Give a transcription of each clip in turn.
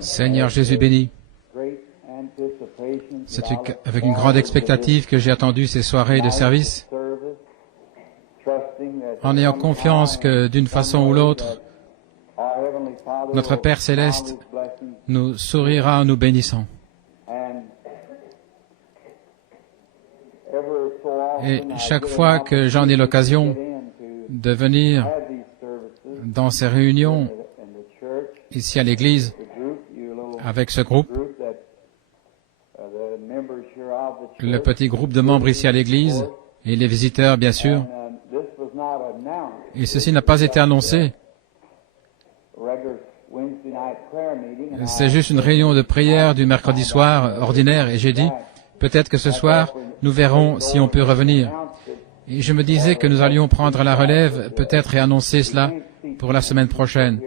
Seigneur Jésus béni, c'est avec une grande expectative que j'ai attendu ces soirées de service, en ayant confiance que d'une façon ou l'autre, notre Père Céleste nous sourira en nous bénissant. Et chaque fois que j'en ai l'occasion de venir dans ces réunions ici à l'église, avec ce groupe, le petit groupe de membres ici à l'église, et les visiteurs bien sûr, et ceci n'a pas été annoncé. C'est juste une réunion de prière du mercredi soir ordinaire, et j'ai dit, peut-être que ce soir, nous verrons si on peut revenir. Et je me disais que nous allions prendre la relève, peut-être et annoncer cela pour la semaine prochaine.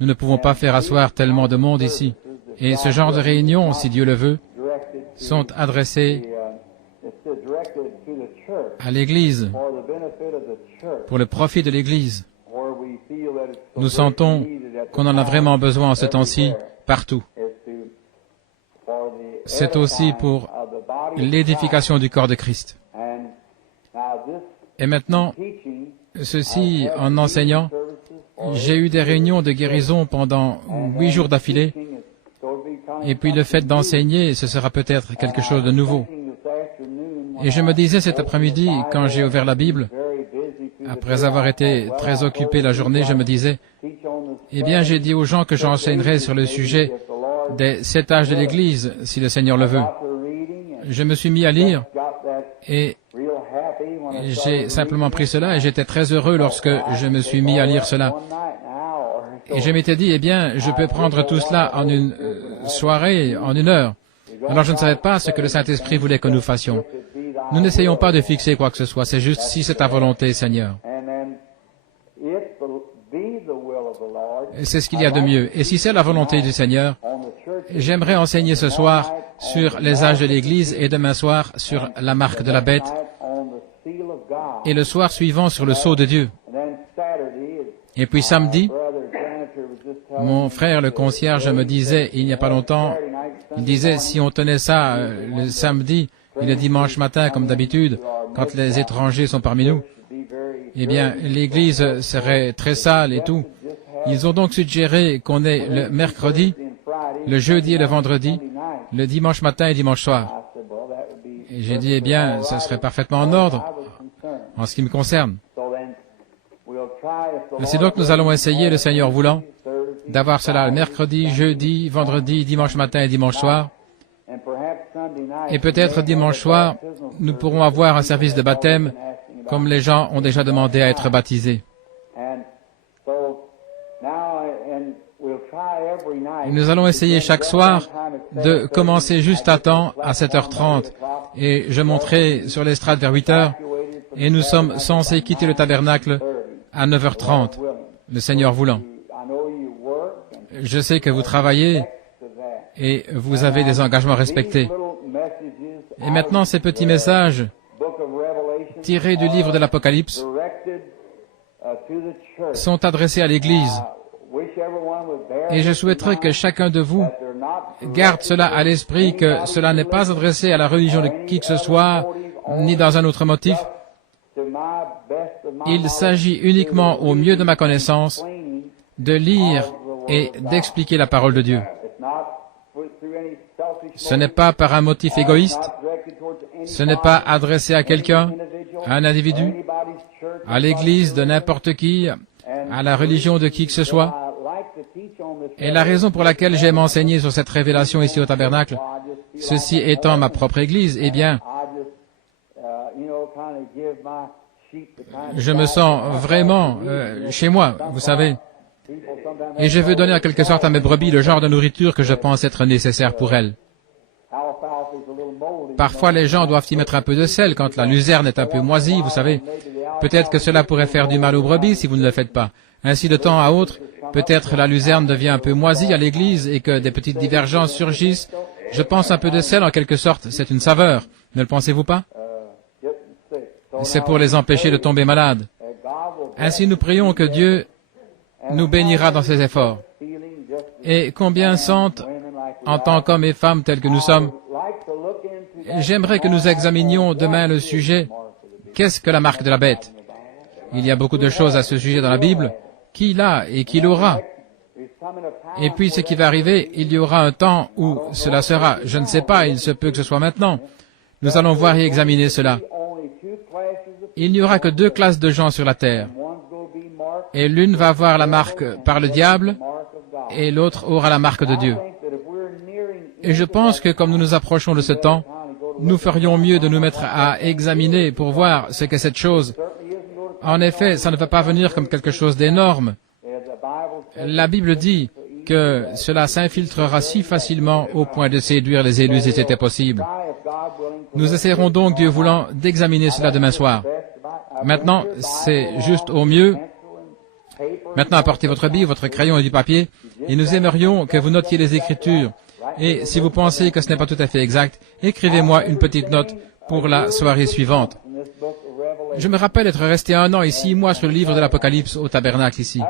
Nous ne pouvons pas faire asseoir tellement de monde ici. Et ce genre de réunions, si Dieu le veut, sont adressées à l'Église, pour le profit de l'Église. Nous sentons qu'on en a vraiment besoin en ce temps-ci, partout. C'est aussi pour l'édification du corps de Christ. Et maintenant, ceci en enseignant, j'ai eu des réunions de guérison pendant 8 jours d'affilée, et puis le fait d'enseigner, ce sera peut-être quelque chose de nouveau. Et je me disais cet après-midi, quand j'ai ouvert la Bible, après avoir été très occupé la journée, je me disais, eh bien, j'ai dit aux gens que j'enseignerai sur le sujet des 7 âges de l'Église, si le Seigneur le veut. Je me suis mis à lire, et j'ai simplement pris cela, et j'étais très heureux lorsque je me suis mis à lire cela. Et je m'étais dit, eh bien, je peux prendre tout cela en une soirée, en 1 heure. Alors je ne savais pas ce que le Saint-Esprit voulait que nous fassions. Nous n'essayons pas de fixer quoi que ce soit, c'est juste si c'est ta volonté, Seigneur. Et c'est ce qu'il y a de mieux. Et si c'est la volonté du Seigneur, j'aimerais enseigner ce soir sur les âges de l'Église et demain soir sur la marque de la bête et le soir suivant sur le sceau de Dieu. Et puis samedi, mon frère le concierge me disait il n'y a pas longtemps, il disait si on tenait ça le samedi et le dimanche matin comme d'habitude, quand les étrangers sont parmi nous, eh bien l'église serait très sale et tout. Ils ont donc suggéré qu'on ait le mercredi, le jeudi et le vendredi, le dimanche matin et dimanche soir. Et j'ai dit, eh bien, ça serait parfaitement en ordre, en ce qui me concerne. C'est donc nous allons essayer, le Seigneur voulant, d'avoir cela le mercredi, jeudi, vendredi, dimanche matin et dimanche soir. Et peut-être dimanche soir, nous pourrons avoir un service de baptême, comme les gens ont déjà demandé à être baptisés. Et nous allons essayer chaque soir de commencer juste à temps, à 7h30, et je monterai sur l'estrade vers 8h, et nous sommes censés quitter le tabernacle à 9h30, le Seigneur voulant. Je sais que vous travaillez et vous avez des engagements respectés. Et maintenant, ces petits messages tirés du livre de l'Apocalypse sont adressés à l'Église. Et je souhaiterais que chacun de vous garde cela à l'esprit, que cela n'est pas adressé à la religion de qui que ce soit, ni dans un autre motif. Il s'agit uniquement, au mieux de ma connaissance, de lire et d'expliquer la parole de Dieu. Ce n'est pas par un motif égoïste, ce n'est pas adressé à quelqu'un, à un individu, à l'Église de n'importe qui, à la religion de qui que ce soit. Et la raison pour laquelle j'aime enseigner sur cette révélation ici au tabernacle, ceci étant ma propre Église, eh bien, je me sens vraiment chez moi, vous savez. Et je veux donner en quelque sorte à mes brebis le genre de nourriture que je pense être nécessaire pour elles. Parfois, les gens doivent y mettre un peu de sel quand la luzerne est un peu moisie, vous savez. Peut-être que cela pourrait faire du mal aux brebis si vous ne le faites pas. Ainsi, de temps à autre, peut-être la luzerne devient un peu moisie à l'église et que des petites divergences surgissent. Je pense un peu de sel, en quelque sorte, c'est une saveur. Ne le pensez-vous pas? C'est pour les empêcher de tomber malades. Ainsi, nous prions que Dieu nous bénira dans ses efforts. Et combien sentent, en tant qu'hommes et femmes tels que nous sommes, j'aimerais que nous examinions demain le sujet « Qu'est-ce que la marque de la bête ?» Il y a beaucoup de choses à ce sujet dans la Bible. Qui l'a et qui l'aura? Et puis ce qui va arriver, il y aura un temps où cela sera. Je ne sais pas, il se peut que ce soit maintenant. Nous allons voir et examiner cela. Il n'y aura que 2 classes de gens sur la terre. Et l'une va avoir la marque par le diable, et l'autre aura la marque de Dieu. Et je pense que comme nous nous approchons de ce temps, nous ferions mieux de nous mettre à examiner pour voir ce qu'est cette chose. En effet, ça ne va pas venir comme quelque chose d'énorme. La Bible dit que cela s'infiltrera si facilement au point de séduire les élus si c'était possible. Nous essaierons donc, Dieu voulant, d'examiner cela demain soir. Maintenant, c'est juste au mieux. Maintenant, apportez votre Bible, votre crayon et du papier, et nous aimerions que vous notiez les Écritures. Et si vous pensez que ce n'est pas tout à fait exact, écrivez-moi une petite note pour la soirée suivante. Je me rappelle être resté 1 an et 6 mois sur le livre de l'Apocalypse au tabernacle ici.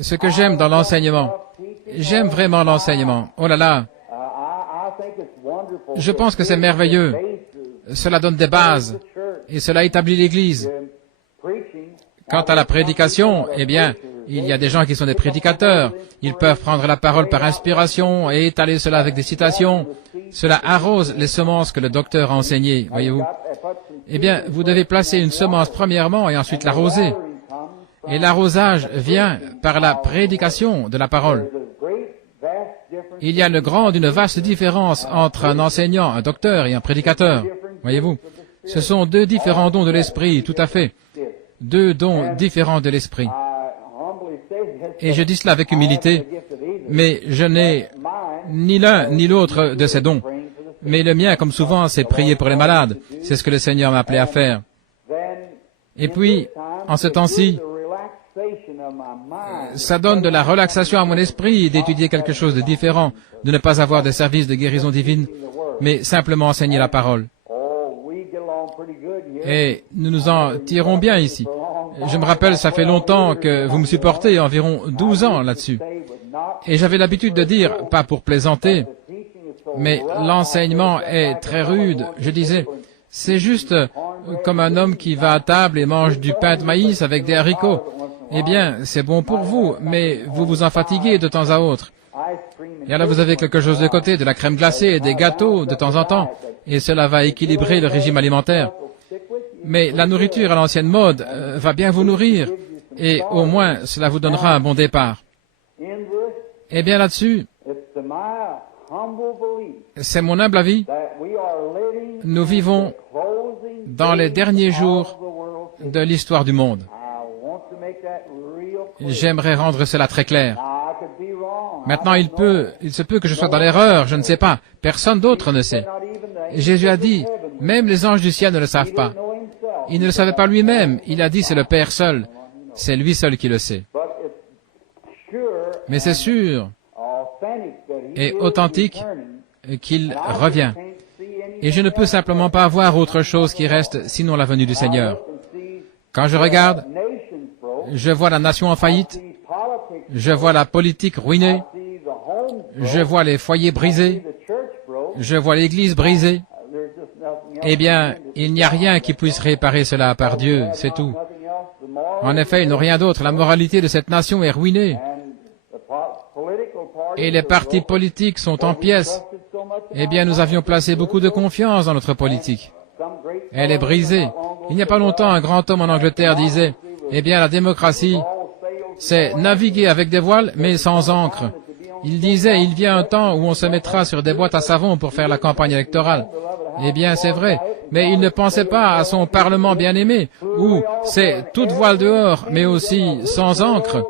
Ce que j'aime dans l'enseignement, j'aime vraiment l'enseignement. Oh là là, je pense que c'est merveilleux. Cela donne des bases et cela établit l'Église. Quant à la prédication, eh bien, il y a des gens qui sont des prédicateurs. Ils peuvent prendre la parole par inspiration et étaler cela avec des citations. Cela arrose les semences que le docteur a enseignées, voyez-vous. Eh bien, vous devez placer une semence premièrement et ensuite l'arroser. Et l'arrosage vient par la prédication de la parole. Il y a une vaste différence entre un enseignant, un docteur et un prédicateur, voyez-vous. Ce sont 2 différents dons de l'esprit, tout à fait. 2 dons différents de l'esprit. Et je dis cela avec humilité, mais je n'ai ni l'un ni l'autre de ces dons. Mais le mien, comme souvent, c'est prier pour les malades. C'est ce que le Seigneur m'a appelé à faire. Et puis, en ce temps-ci, ça donne de la relaxation à mon esprit d'étudier quelque chose de différent, de ne pas avoir de service de guérison divine, mais simplement enseigner la parole. Et nous nous en tirons bien ici. Je me rappelle, ça fait longtemps que vous me supportez, environ 12 ans là-dessus. Et j'avais l'habitude de dire, pas pour plaisanter, mais l'enseignement est très rude. Je disais, c'est juste comme un homme qui va à table et mange du pain de maïs avec des haricots. Eh bien, c'est bon pour vous, mais vous vous en fatiguez de temps à autre. Et alors vous avez quelque chose de côté, de la crème glacée et des gâteaux de temps en temps, et cela va équilibrer le régime alimentaire. Mais la nourriture à l'ancienne mode va bien vous nourrir, et au moins cela vous donnera un bon départ. Eh bien là-dessus, c'est mon humble avis, nous vivons dans les derniers jours de l'histoire du monde. J'aimerais rendre cela très clair. Maintenant, il se peut que je sois dans l'erreur, je ne sais pas. Personne d'autre ne sait. Jésus a dit, même les anges du ciel ne le savent pas. Il ne le savait pas lui-même. Il a dit, c'est le Père seul. C'est lui seul qui le sait. Mais c'est sûr et authentique qu'il revient. Et je ne peux simplement pas voir autre chose qui reste sinon la venue du Seigneur. Quand je regarde, je vois la nation en faillite, je vois la politique ruinée, je vois les foyers brisés, je vois l'Église brisée. Eh bien, il n'y a rien qui puisse réparer cela par Dieu, c'est tout. En effet, ils n'ont rien d'autre. La moralité de cette nation est ruinée. Et les partis politiques sont en pièces. Eh bien, nous avions placé beaucoup de confiance dans notre politique. Elle est brisée. Il n'y a pas longtemps, un grand homme en Angleterre disait, eh bien, la démocratie, c'est naviguer avec des voiles, mais sans ancre. Il disait, il vient un temps où on se mettra sur des boîtes à savon pour faire la campagne électorale. Eh bien, c'est vrai, mais il ne pensait pas à son Parlement bien-aimé, où c'est toute voile dehors, mais aussi sans ancre,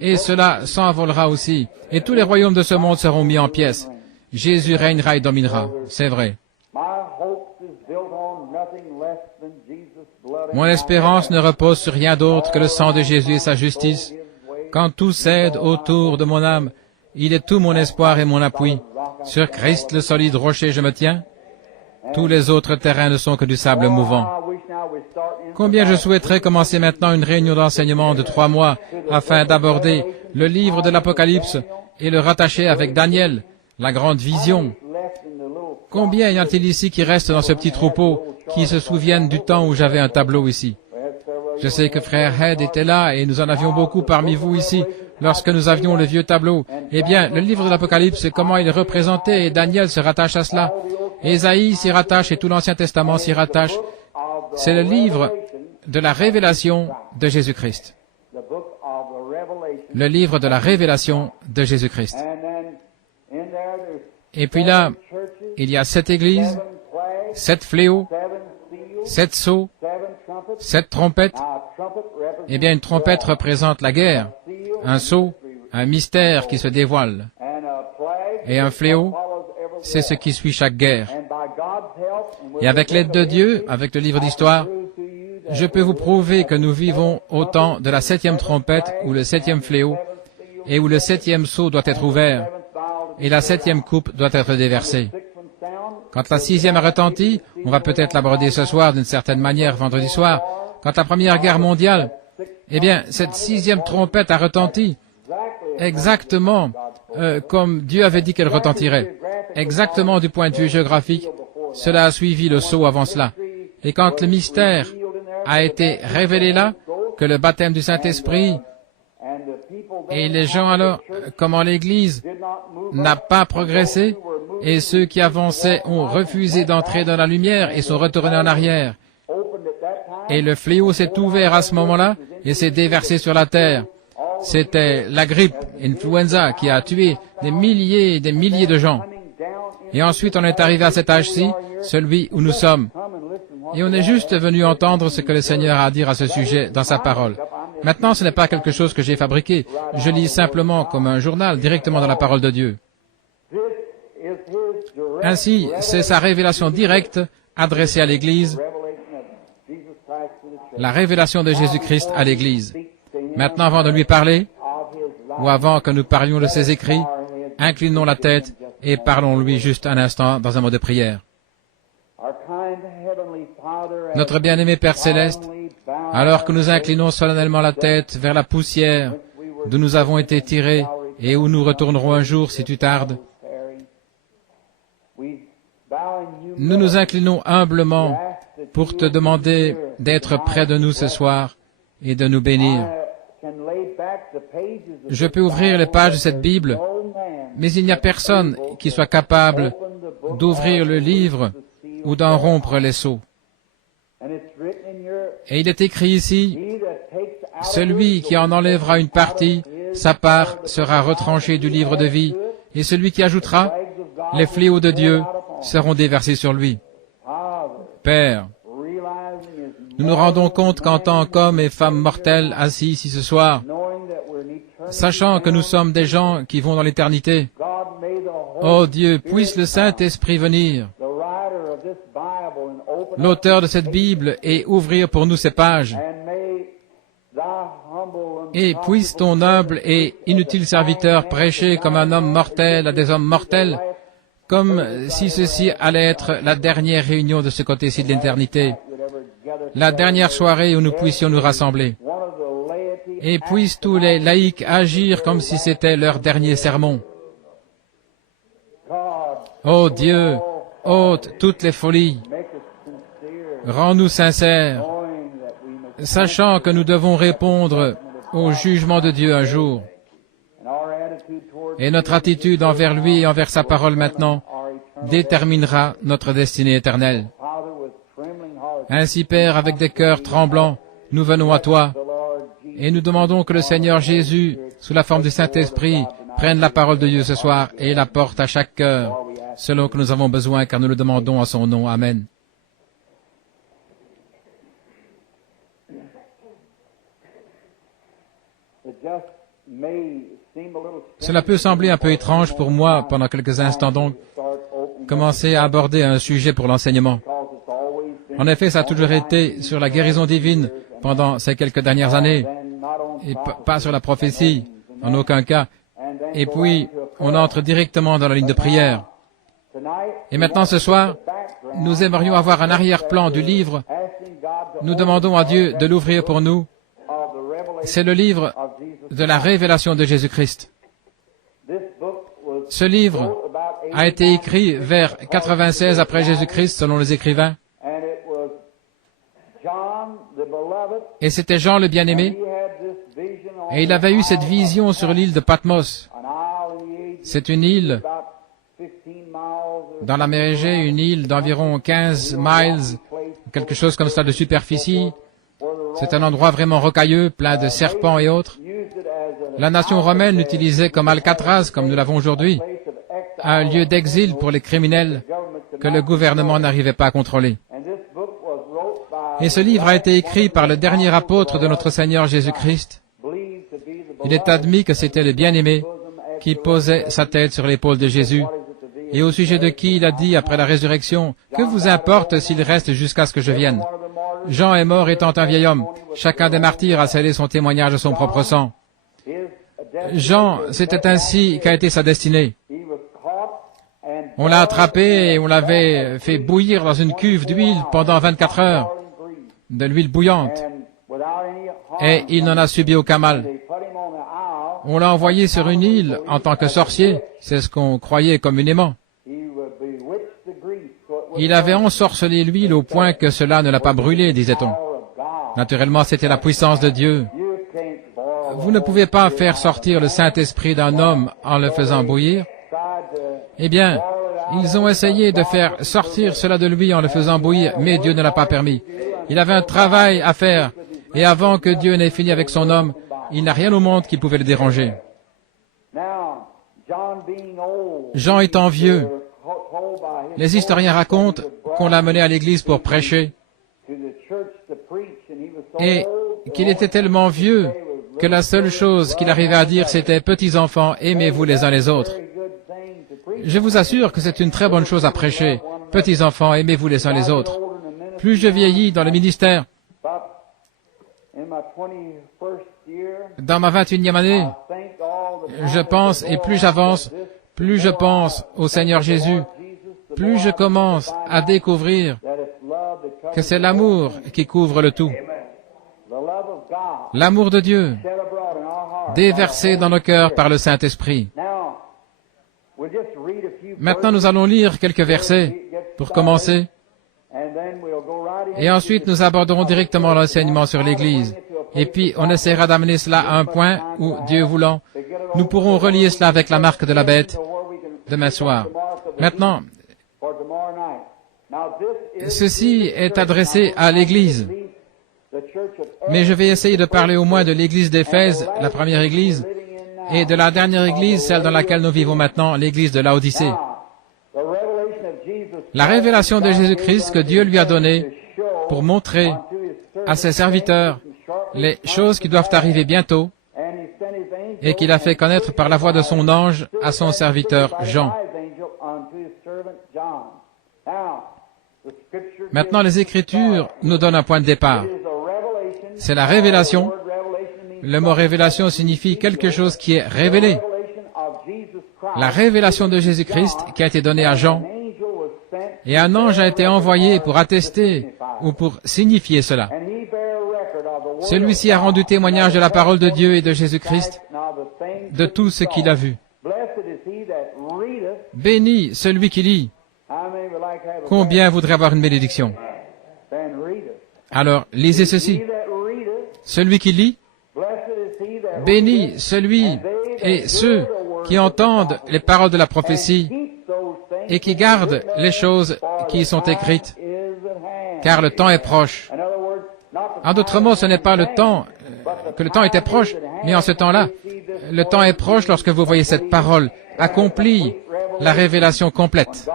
et cela s'envolera aussi, et tous les royaumes de ce monde seront mis en pièces. Jésus régnera et dominera, c'est vrai. Mon espérance ne repose sur rien d'autre que le sang de Jésus et sa justice. Quand tout cède autour de mon âme, il est tout mon espoir et mon appui. Sur Christ, le solide rocher, je me tiens. Tous les autres terrains ne sont que du sable mouvant. Combien je souhaiterais commencer maintenant une réunion d'enseignement de 3 mois afin d'aborder le livre de l'Apocalypse et le rattacher avec Daniel, la grande vision. Combien y a-t-il ici qui restent dans ce petit troupeau, qui se souviennent du temps où j'avais un tableau ici? Je sais que frère Head était là et nous en avions beaucoup parmi vous ici lorsque nous avions le vieux tableau. Eh bien, le livre de l'Apocalypse, c'est comment il est représenté et Daniel se rattache à cela. Ésaïe s'y rattache et tout l'Ancien Testament s'y rattache. C'est le livre de la révélation de Jésus-Christ. Le livre de la révélation de Jésus-Christ. Et puis là, il y a 7 églises, 7 fléaux, 7 sceaux, 7 trompettes. Eh bien, une trompette représente la guerre, un sceau, un mystère qui se dévoile. Et un fléau, c'est ce qui suit chaque guerre. Et avec l'aide de Dieu, avec le livre d'histoire, je peux vous prouver que nous vivons au temps de la 7e trompette ou le 7e fléau, et où le 7e sceau doit être ouvert, et la 7e coupe doit être déversée. Quand la 6e a retenti, on va peut-être l'aborder ce soir d'une certaine manière, vendredi soir, quand la Première Guerre mondiale, eh bien, cette 6e trompette a retenti, exactement comme Dieu avait dit qu'elle retentirait. Exactement du point de vue géographique, cela a suivi le sceau avant cela. Et quand le mystère a été révélé là, que le baptême du Saint-Esprit, et les gens alors, comment l'Église n'a pas progressé, et ceux qui avançaient ont refusé d'entrer dans la lumière et sont retournés en arrière. Et le fléau s'est ouvert à ce moment-là et s'est déversé sur la terre. C'était la grippe, influenza, qui a tué des milliers et des milliers de gens. Et ensuite, on est arrivé à cet âge-ci, celui où nous sommes. Et on est juste venu entendre ce que le Seigneur a à dire à ce sujet dans sa parole. Maintenant, ce n'est pas quelque chose que j'ai fabriqué. Je lis simplement comme un journal, directement dans la parole de Dieu. Ainsi, c'est sa révélation directe adressée à l'Église, la révélation de Jésus-Christ à l'Église. Maintenant, avant de lui parler, ou avant que nous parlions de ses écrits, inclinons la tête et parlons-lui juste un instant dans un mot de prière. Notre bien-aimé Père Céleste, alors que nous inclinons solennellement la tête vers la poussière d'où nous avons été tirés et où nous retournerons un jour si tu tardes, nous nous inclinons humblement pour te demander d'être près de nous ce soir et de nous bénir. Je peux ouvrir les pages de cette Bible, mais il n'y a personne qui soit capable d'ouvrir le livre ou d'en rompre les sceaux. Et il est écrit ici, « Celui qui en enlèvera une partie, sa part sera retranchée du livre de vie, et celui qui ajoutera, les fléaux de Dieu seront déversés sur lui. » Père, nous nous rendons compte qu'en tant qu'hommes et femmes mortels assis ici ce soir, sachant que nous sommes des gens qui vont dans l'éternité, oh Dieu, puisse le Saint-Esprit venir, l'auteur de cette Bible, et ouvrir pour nous ces pages, et puisse ton humble et inutile serviteur prêcher comme un homme mortel à des hommes mortels, comme si ceci allait être la dernière réunion de ce côté-ci de l'éternité, la dernière soirée où nous puissions nous rassembler. Et puissent tous les laïcs agir comme si c'était leur dernier sermon. Ô Dieu, ôte toutes les folies, rends-nous sincères, sachant que nous devons répondre au jugement de Dieu un jour. Et notre attitude envers lui et envers sa parole maintenant déterminera notre destinée éternelle. Ainsi, Père, avec des cœurs tremblants, nous venons à toi et nous demandons que le Seigneur Jésus, sous la forme du Saint-Esprit, prenne la parole de Dieu ce soir et la porte à chaque cœur, selon que nous avons besoin, car nous le demandons à son nom. Amen. Cela peut sembler un peu étrange pour moi, pendant quelques instants donc, commencer à aborder un sujet pour l'enseignement. En effet, ça a toujours été sur la guérison divine pendant ces quelques dernières années, et pas sur la prophétie, en aucun cas. Et puis, on entre directement dans la ligne de prière. Et maintenant, ce soir, nous aimerions avoir un arrière-plan du livre nous demandons à Dieu de l'ouvrir pour nous. C'est le livre de la révélation de Jésus-Christ. Ce livre a été écrit vers 96 après Jésus-Christ, selon les écrivains. Et c'était Jean le bien-aimé. Et il avait eu cette vision sur l'île de Patmos. C'est une île dans la mer Égée, une île d'environ 15 miles, quelque chose comme ça de superficie. C'est un endroit vraiment rocailleux, plein de serpents et autres. La nation romaine l'utilisait comme Alcatraz, comme nous l'avons aujourd'hui, un lieu d'exil pour les criminels que le gouvernement n'arrivait pas à contrôler. Et ce livre a été écrit par le dernier apôtre de notre Seigneur Jésus-Christ. Il est admis que c'était le bien-aimé qui posait sa tête sur l'épaule de Jésus, et au sujet de qui il a dit après la résurrection, « Que vous importe s'il reste jusqu'à ce que je vienne ?» Jean est mort étant un vieil homme. Chacun des martyrs a scellé son témoignage de son propre sang. Jean, c'était ainsi qu'a été sa destinée. On l'a attrapé et on l'avait fait bouillir dans une cuve d'huile pendant 24 heures, de l'huile bouillante, et il n'en a subi aucun mal. On l'a envoyé sur une île en tant que sorcier, c'est ce qu'on croyait communément. Il avait ensorcelé l'huile au point que cela ne l'a pas brûlé, disait-on. Naturellement, c'était la puissance de Dieu. Vous ne pouvez pas faire sortir le Saint-Esprit d'un homme en le faisant bouillir. Eh bien, ils ont essayé de faire sortir cela de lui en le faisant bouillir, mais Dieu ne l'a pas permis. Il avait un travail à faire, et avant que Dieu n'ait fini avec son homme, il n'a rien au monde qui pouvait le déranger. Jean étant vieux, les historiens racontent qu'on l'a mené à l'église pour prêcher, et qu'il était tellement vieux que la seule chose qu'il arrivait à dire, c'était « Petits enfants, aimez-vous les uns les autres ». Je vous assure que c'est une très bonne chose à prêcher. « Petits enfants, aimez-vous les uns les autres ». Plus je vieillis dans le ministère, dans ma 21e année, je pense, et plus j'avance, plus je pense au Seigneur Jésus, plus je commence à découvrir que c'est l'amour qui couvre le tout. L'amour de Dieu, déversé dans nos cœurs par le Saint-Esprit. Maintenant, nous allons lire quelques versets pour commencer, et ensuite nous aborderons directement l'enseignement sur l'Église. Et puis, on essaiera d'amener cela à un point où, Dieu voulant, nous pourrons relier cela avec la marque de la bête demain soir. Maintenant, ceci est adressé à l'Église. Mais je vais essayer de parler au moins de l'Église d'Éphèse, la première Église, et de la dernière Église, celle dans laquelle nous vivons maintenant, l'Église de Laodicée. La révélation de Jésus-Christ que Dieu lui a donnée pour montrer à ses serviteurs les choses qui doivent arriver bientôt et qu'il a fait connaître par la voix de son ange à son serviteur Jean. Maintenant, les Écritures nous donnent un point de départ. C'est la révélation. Le mot révélation signifie quelque chose qui est révélé. La révélation de Jésus-Christ qui a été donnée à Jean, et un ange a été envoyé pour attester ou pour signifier cela. Celui-ci a rendu témoignage de la parole de Dieu et de Jésus-Christ, de tout ce qu'il a vu. Béni celui qui lit. Combien voudrait avoir une bénédiction? Alors, lisez ceci. Celui qui lit, béni celui et ceux qui entendent les paroles de la prophétie et qui gardent les choses qui y sont écrites, car le temps est proche. En d'autres mots, ce n'est pas le temps, que le temps était proche, mais en ce temps-là, le temps est proche lorsque vous voyez cette parole accomplie, la révélation complète.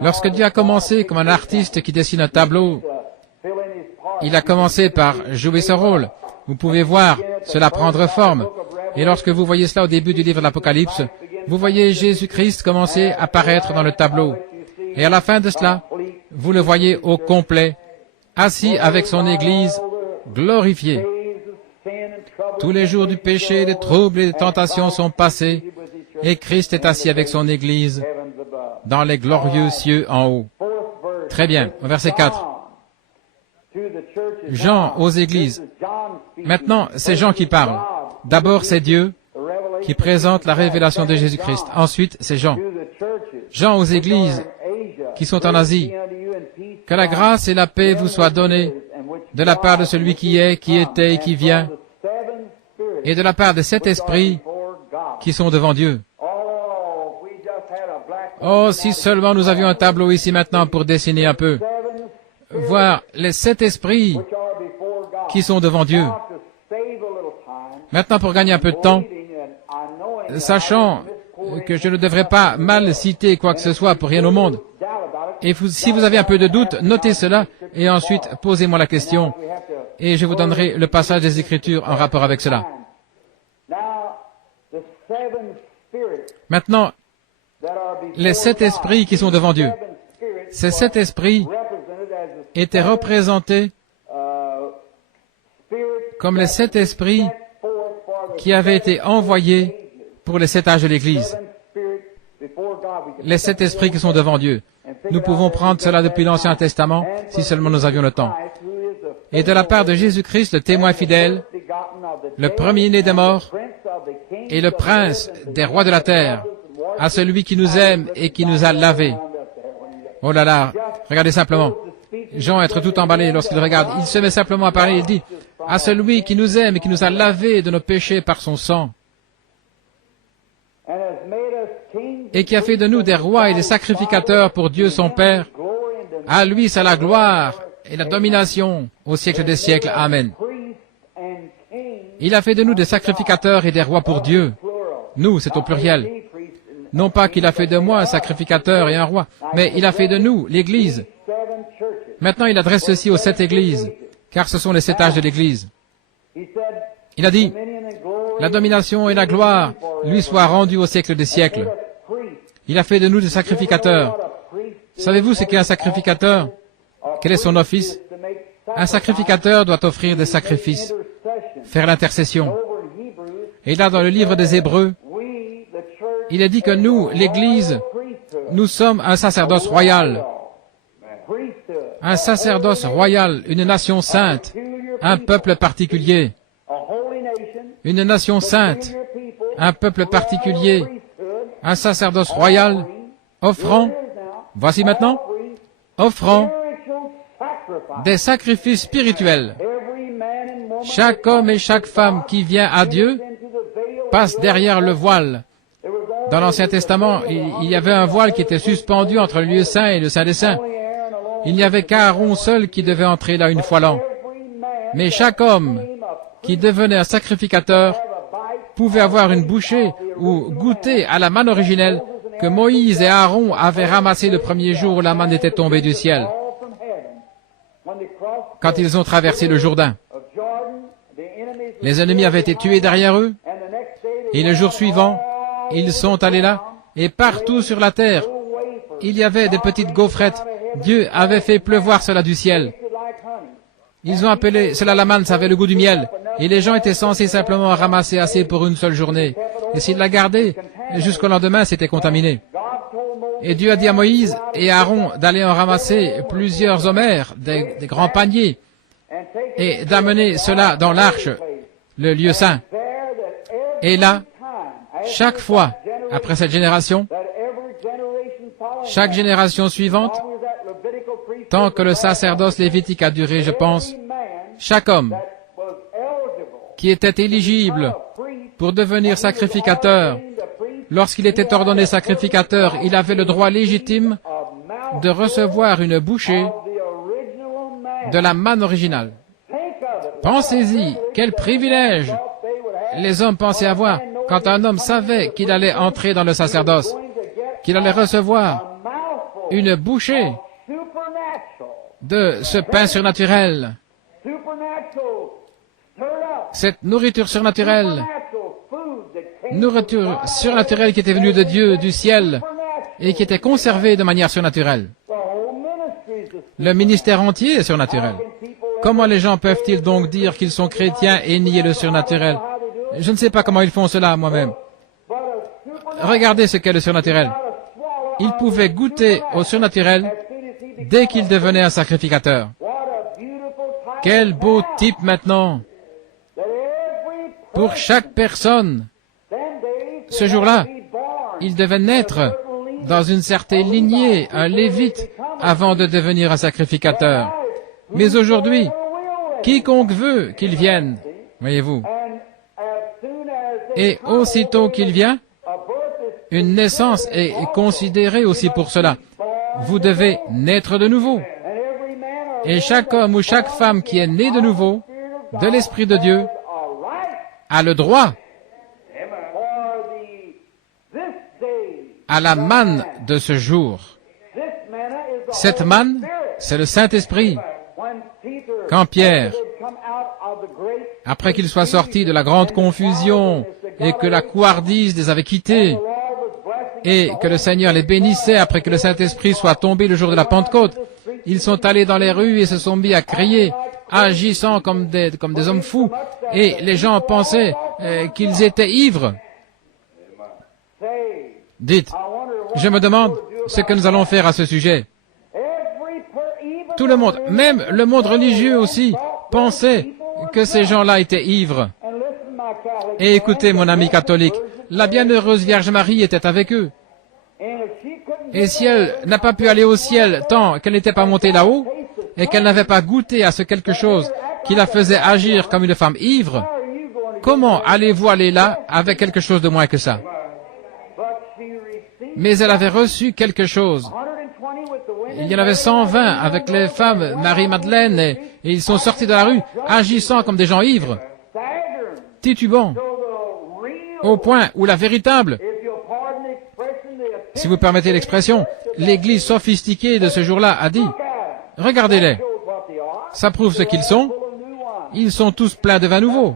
Lorsque Dieu a commencé comme un artiste qui dessine un tableau, il a commencé par jouer ce rôle. Vous pouvez voir cela prendre forme. Et lorsque vous voyez cela au début du livre de l'Apocalypse, vous voyez Jésus-Christ commencer à apparaître dans le tableau. Et à la fin de cela, vous le voyez au complet, assis avec son Église, glorifié. Tous les jours du péché, des troubles et des tentations sont passés, et Christ est assis avec son Église dans les glorieux cieux en haut. Très bien, au verset 4. Jean aux églises. Maintenant, c'est Jean qui parle. D'abord, c'est Dieu qui présente la révélation de Jésus-Christ. Ensuite, c'est Jean. Jean aux églises qui sont en Asie. Que la grâce et la paix vous soient données de la part de celui qui est, qui était et qui vient, et de la part des 7 esprits qui sont devant Dieu. Oh, si seulement nous avions un tableau ici maintenant pour dessiner un peu, voir les 7 esprits qui sont devant Dieu. Maintenant, pour gagner un peu de temps, sachant que je ne devrais pas mal citer quoi que ce soit pour rien au monde, et si vous avez un peu de doute, notez cela, et ensuite posez-moi la question, et je vous donnerai le passage des Écritures en rapport avec cela. Maintenant, les 7 esprits qui sont devant Dieu. Ces 7 esprits étaient représentés comme les 7 esprits qui avaient été envoyés pour les 7 âges de l'Église. Les 7 esprits qui sont devant Dieu. Nous pouvons prendre cela depuis l'Ancien Testament, si seulement nous avions le temps. Et de la part de Jésus-Christ, le témoin fidèle, le premier-né des morts, et le prince des rois de la terre, à celui qui nous aime et qui nous a lavés. Oh là là, regardez simplement. Jean est tout emballé lorsqu'il regarde. Il se met simplement à parler, il dit, à celui qui nous aime et qui nous a lavés de nos péchés par son sang, et qui a fait de nous des rois et des sacrificateurs pour Dieu son Père. À lui c'est la gloire et la domination au siècle des siècles. Amen. Il a fait de nous des sacrificateurs et des rois pour Dieu. Nous, c'est au pluriel. Non pas qu'il a fait de moi un sacrificateur et un roi, mais il a fait de nous l'Église. Maintenant, il adresse ceci aux 7 églises, car ce sont les 7 âges de l'Église. Il a dit, la domination et la gloire lui soient rendues au siècle des siècles. Il a fait de nous des sacrificateurs. Savez-vous ce qu'est un sacrificateur? Quel est son office? Un sacrificateur doit offrir des sacrifices, faire l'intercession. Et là, dans le livre des Hébreux, il est dit que nous, l'Église, nous sommes un sacerdoce royal. Un sacerdoce royal, une nation sainte, un peuple particulier. Une nation sainte, un peuple particulier, un sacerdoce royal, offrant, voici maintenant, offrant des sacrifices spirituels. Chaque homme et chaque femme qui vient à Dieu passe derrière le voile. Dans l'Ancien Testament, il y avait un voile qui était suspendu entre le lieu saint et le Saint des Saints. Il n'y avait qu'Aaron seul qui devait entrer là une fois l'an. Mais chaque homme qui devenait un sacrificateur pouvait avoir une bouchée ou goûter à la manne originelle que Moïse et Aaron avaient ramassée le premier jour où la manne était tombée du ciel, quand ils ont traversé le Jourdain. Les ennemis avaient été tués derrière eux, et le jour suivant, ils sont allés là, et partout sur la terre, il y avait des petites gaufrettes. Dieu avait fait pleuvoir cela du ciel. Ils ont appelé cela la manne, ça avait le goût du miel. Et les gens étaient censés simplement ramasser assez pour une seule journée. Et s'ils la gardaient, jusqu'au lendemain, c'était contaminé. Et Dieu a dit à Moïse et à Aaron d'aller en ramasser plusieurs homères, des grands paniers, et d'amener cela dans l'arche, le lieu saint. Et là, chaque fois, après cette génération, chaque génération suivante, tant que le sacerdoce lévitique a duré, je pense, chaque homme qui était éligible pour devenir sacrificateur, lorsqu'il était ordonné sacrificateur, il avait le droit légitime de recevoir une bouchée de la manne originale. Pensez-y, quel privilège les hommes pensaient avoir quand un homme savait qu'il allait entrer dans le sacerdoce, qu'il allait recevoir une bouchée de ce pain surnaturel, cette nourriture surnaturelle qui était venue de Dieu, du ciel, et qui était conservée de manière surnaturelle. Le ministère entier est surnaturel. Comment les gens peuvent-ils donc dire qu'ils sont chrétiens et nier le surnaturel? Je ne sais pas comment ils font cela moi-même. Regardez ce qu'est le surnaturel. Ils pouvaient goûter au surnaturel dès qu'ils devenaient un sacrificateur. Quel beau type maintenant! Pour chaque personne, ce jour-là, il devait naître dans une certaine lignée, un lévite, avant de devenir un sacrificateur. Mais aujourd'hui, quiconque veut qu'il vienne, voyez-vous, et aussitôt qu'il vient, une naissance est considérée aussi pour cela. Vous devez naître de nouveau. Et chaque homme ou chaque femme qui est né de nouveau, de l'Esprit de Dieu, a le droit à la manne de ce jour. Cette manne, c'est le Saint-Esprit. Quand Pierre, après qu'il soit sorti de la grande confusion et que la couardise les avait quittés, et que le Seigneur les bénissait après que le Saint-Esprit soit tombé le jour de la Pentecôte, ils sont allés dans les rues et se sont mis à crier, agissant comme des hommes fous, et les gens pensaient qu'ils étaient ivres. Dites, je me demande ce que nous allons faire à ce sujet. Tout le monde, même le monde religieux aussi, pensait que ces gens-là étaient ivres. Et écoutez, mon ami catholique, la bienheureuse Vierge Marie était avec eux. Et si elle n'a pas pu aller au ciel tant qu'elle n'était pas montée là-haut, et qu'elle n'avait pas goûté à ce quelque chose qui la faisait agir comme une femme ivre, comment allez-vous aller là avec quelque chose de moins que ça? Mais elle avait reçu quelque chose. Il y en avait 120 avec les femmes Marie-Madeleine et ils sont sortis de la rue agissant comme des gens ivres, titubants, au point où la véritable, si vous permettez l'expression, l'église sophistiquée de ce jour-là a dit, regardez-les, ça prouve ce qu'ils sont tous pleins de vin nouveau.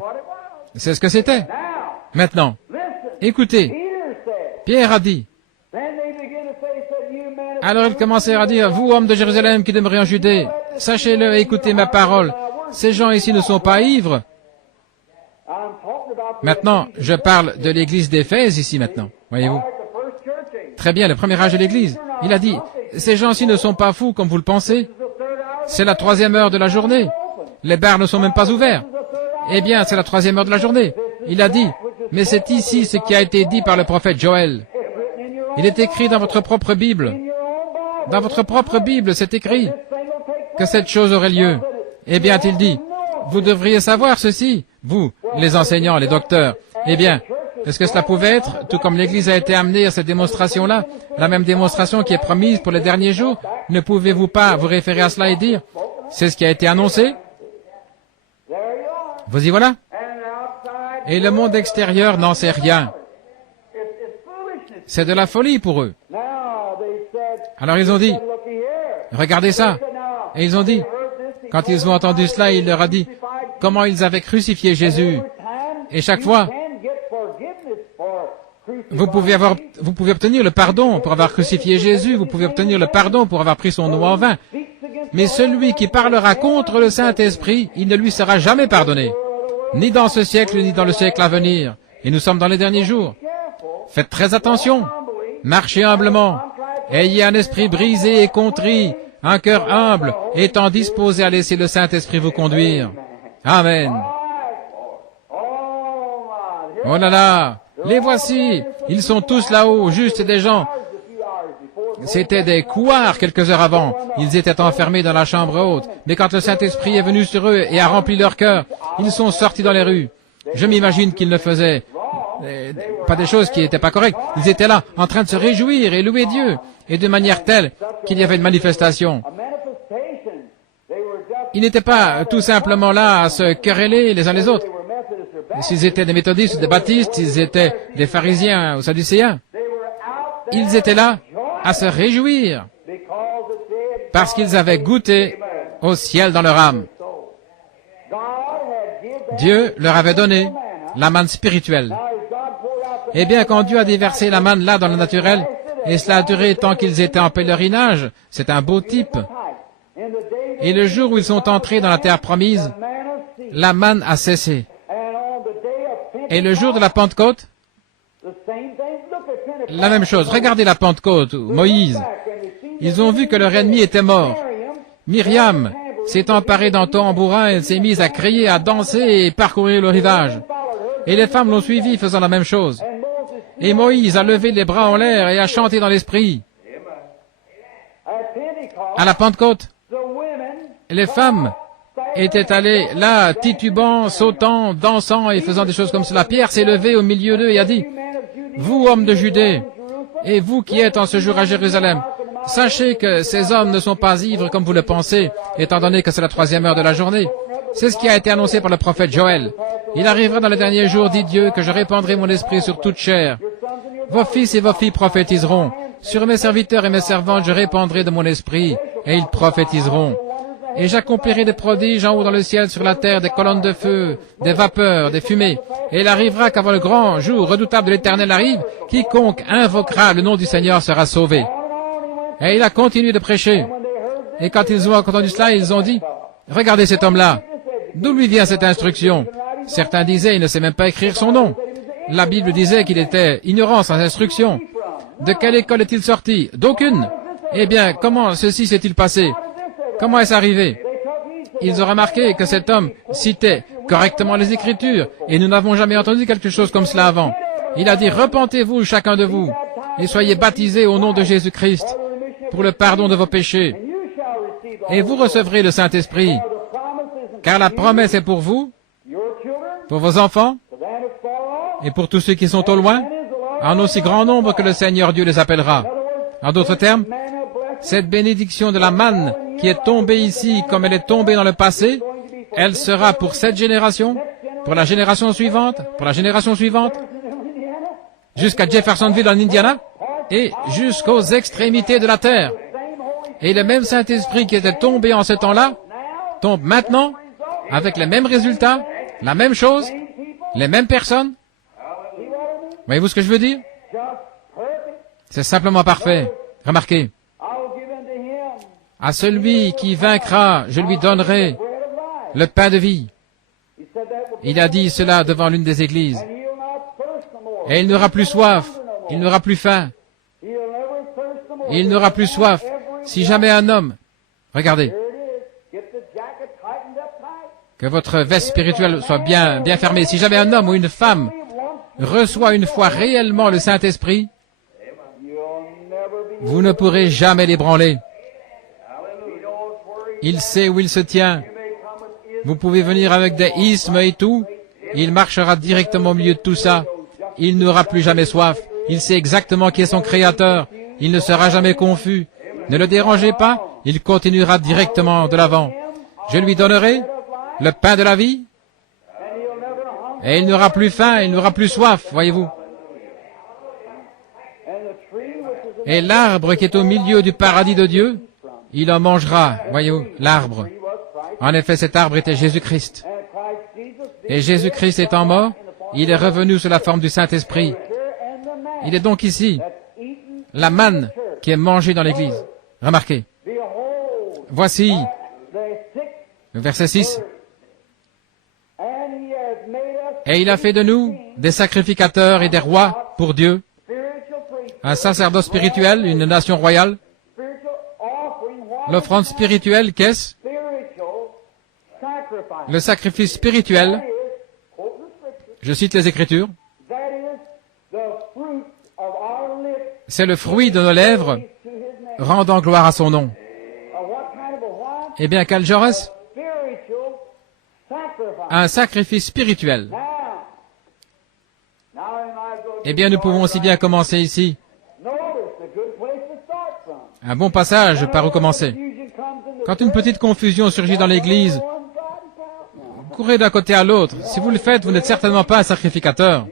C'est ce que c'était. Maintenant, écoutez, Pierre a dit, alors ils commencèrent à dire, vous, hommes de Jérusalem qui demeurez en Judée, sachez-le et écoutez ma parole, ces gens ici ne sont pas ivres. Maintenant, je parle de l'église d'Éphèse ici maintenant, voyez-vous. Très bien, le premier âge de l'église. Il a dit, ces gens-ci ne sont pas fous comme vous le pensez. C'est la 3e heure de la journée. Les bars ne sont même pas ouverts. Eh bien, c'est la 3e heure de la journée. Il a dit, mais c'est ici ce qui a été dit par le prophète Joël. Il est écrit dans votre propre Bible. Dans votre propre Bible, c'est écrit que cette chose aurait lieu. Eh bien, il dit, vous devriez savoir ceci, vous, les enseignants, les docteurs. Eh bien, est-ce que cela pouvait être, tout comme l'Église a été amenée à cette démonstration-là, la même démonstration qui est promise pour les derniers jours? Ne pouvez-vous pas vous référer à cela et dire, c'est ce qui a été annoncé? Vous y voilà. Et le monde extérieur n'en sait rien. C'est de la folie pour eux. Alors ils ont dit, regardez ça. Et ils ont dit, quand ils ont entendu cela, il leur a dit comment ils avaient crucifié Jésus. Et chaque fois, vous pouvez obtenir le pardon pour avoir crucifié Jésus, vous pouvez obtenir le pardon pour avoir pris son nom en vain. Mais celui qui parlera contre le Saint-Esprit, il ne lui sera jamais pardonné. Ni dans ce siècle, ni dans le siècle à venir. Et nous sommes dans les derniers jours. Faites très attention. Marchez humblement. Ayez un esprit brisé et contrit, un cœur humble, étant disposé à laisser le Saint-Esprit vous conduire. Amen. Oh là là, les voici. Ils sont tous là-haut, juste des gens. C'était des couards quelques heures avant. Ils étaient enfermés dans la chambre haute. Mais quand le Saint-Esprit est venu sur eux et a rempli leur cœur, ils sont sortis dans les rues. Je m'imagine qu'ils ne faisaient pas des choses qui n'étaient pas correctes. Ils étaient là, en train de se réjouir et louer Dieu. Et de manière telle qu'il y avait une manifestation. Ils n'étaient pas tout simplement là à se quereller les uns les autres. S'ils étaient des méthodistes ou des baptistes, s'ils étaient des pharisiens ou sadducéens, ils étaient là à se réjouir parce qu'ils avaient goûté au ciel dans leur âme. Dieu leur avait donné la manne spirituelle. Eh bien, quand Dieu a déversé la manne là dans le naturel, et cela a duré tant qu'ils étaient en pèlerinage, c'est un beau type. Et le jour où ils sont entrés dans la terre promise, la manne a cessé. Et le jour de la Pentecôte, la même chose. Regardez la Pentecôte, Moïse. Ils ont vu que leur ennemi était mort. Myriam s'est emparée d'un tambourin, elle s'est mise à crier, à danser et parcourir le rivage. Et les femmes l'ont suivi faisant la même chose. Et Moïse a levé les bras en l'air et a chanté dans l'esprit. À la Pentecôte, les femmes étaient allées là, titubant, sautant, dansant et faisant des choses comme cela. Pierre s'est levé au milieu d'eux et a dit, « Vous, hommes de Judée, et vous qui êtes en ce jour à Jérusalem, sachez que ces hommes ne sont pas ivres comme vous le pensez, étant donné que c'est la 3e heure de la journée. C'est ce qui a été annoncé par le prophète Joël. Il arrivera dans les derniers jours, dit Dieu, que je répandrai mon esprit sur toute chair. Vos fils et vos filles prophétiseront. Sur mes serviteurs et mes servantes, je répandrai de mon esprit, et ils prophétiseront. Et j'accomplirai des prodiges en haut dans le ciel, sur la terre, des colonnes de feu, des vapeurs, des fumées. Et il arrivera qu'avant le grand jour redoutable de l'Éternel arrive, quiconque invoquera le nom du Seigneur sera sauvé. » Et il a continué de prêcher. Et quand ils ont entendu cela, ils ont dit, « Regardez cet homme-là. D'où lui vient cette instruction? » Certains disaient, il ne sait même pas écrire son nom. La Bible disait qu'il était ignorant sans instruction. De quelle école est-il sorti? D'aucune. Eh bien, comment ceci s'est-il passé? Comment est-ce arrivé? Ils ont remarqué que cet homme citait correctement les Écritures, et nous n'avons jamais entendu quelque chose comme cela avant. Il a dit, repentez-vous chacun de vous, et soyez baptisés au nom de Jésus-Christ, pour le pardon de vos péchés, et vous recevrez le Saint-Esprit, car la promesse est pour vous, pour vos enfants, et pour tous ceux qui sont au loin, en aussi grand nombre que le Seigneur Dieu les appellera. En d'autres termes, cette bénédiction de la manne qui est tombée ici comme elle est tombée dans le passé, elle sera pour cette génération, pour la génération suivante, pour la génération suivante, jusqu'à Jeffersonville en Indiana, et jusqu'aux extrémités de la terre. Et le même Saint-Esprit qui était tombé en ce temps-là, tombe maintenant, avec les mêmes résultats, la même chose, les mêmes personnes. Voyez-vous ce que je veux dire? C'est simplement parfait. Remarquez. À celui qui vaincra, je lui donnerai le pain de vie. Il a dit cela devant l'une des églises. Et il n'aura plus soif, il n'aura plus faim. Il n'aura plus soif. Si jamais un homme, regardez, que votre veste spirituelle soit bien fermée. Si jamais un homme ou une femme reçoit une fois réellement le Saint-Esprit, vous ne pourrez jamais l'ébranler. Il sait où il se tient. Vous pouvez venir avec des isthmes et tout. Il marchera directement au milieu de tout ça. Il n'aura plus jamais soif. Il sait exactement qui est son Créateur. Il ne sera jamais confus. Ne le dérangez pas. Il continuera directement de l'avant. Je lui donnerai le pain de la vie. Et il n'aura plus faim, il n'aura plus soif, voyez-vous. Et l'arbre qui est au milieu du paradis de Dieu, il en mangera, voyez-vous, l'arbre. En effet, cet arbre était Jésus-Christ. Et Jésus-Christ étant mort, il est revenu sous la forme du Saint-Esprit. Il est donc ici, la manne qui est mangée dans l'Église. Remarquez. Voici, le verset 6. Et il a fait de nous des sacrificateurs et des rois pour Dieu, un sacerdoce spirituel, une nation royale. L'offrande spirituelle, qu'est-ce? Le sacrifice spirituel, je cite les Écritures, c'est le fruit de nos lèvres, rendant gloire à son nom. Eh bien, quel genre est-ce? Un sacrifice spirituel. Eh bien, nous pouvons aussi bien commencer ici. Un bon passage par où commencer. Quand une petite confusion surgit dans l'Église, courez d'un côté à l'autre. Si vous le faites, vous n'êtes certainement pas un sacrificateur.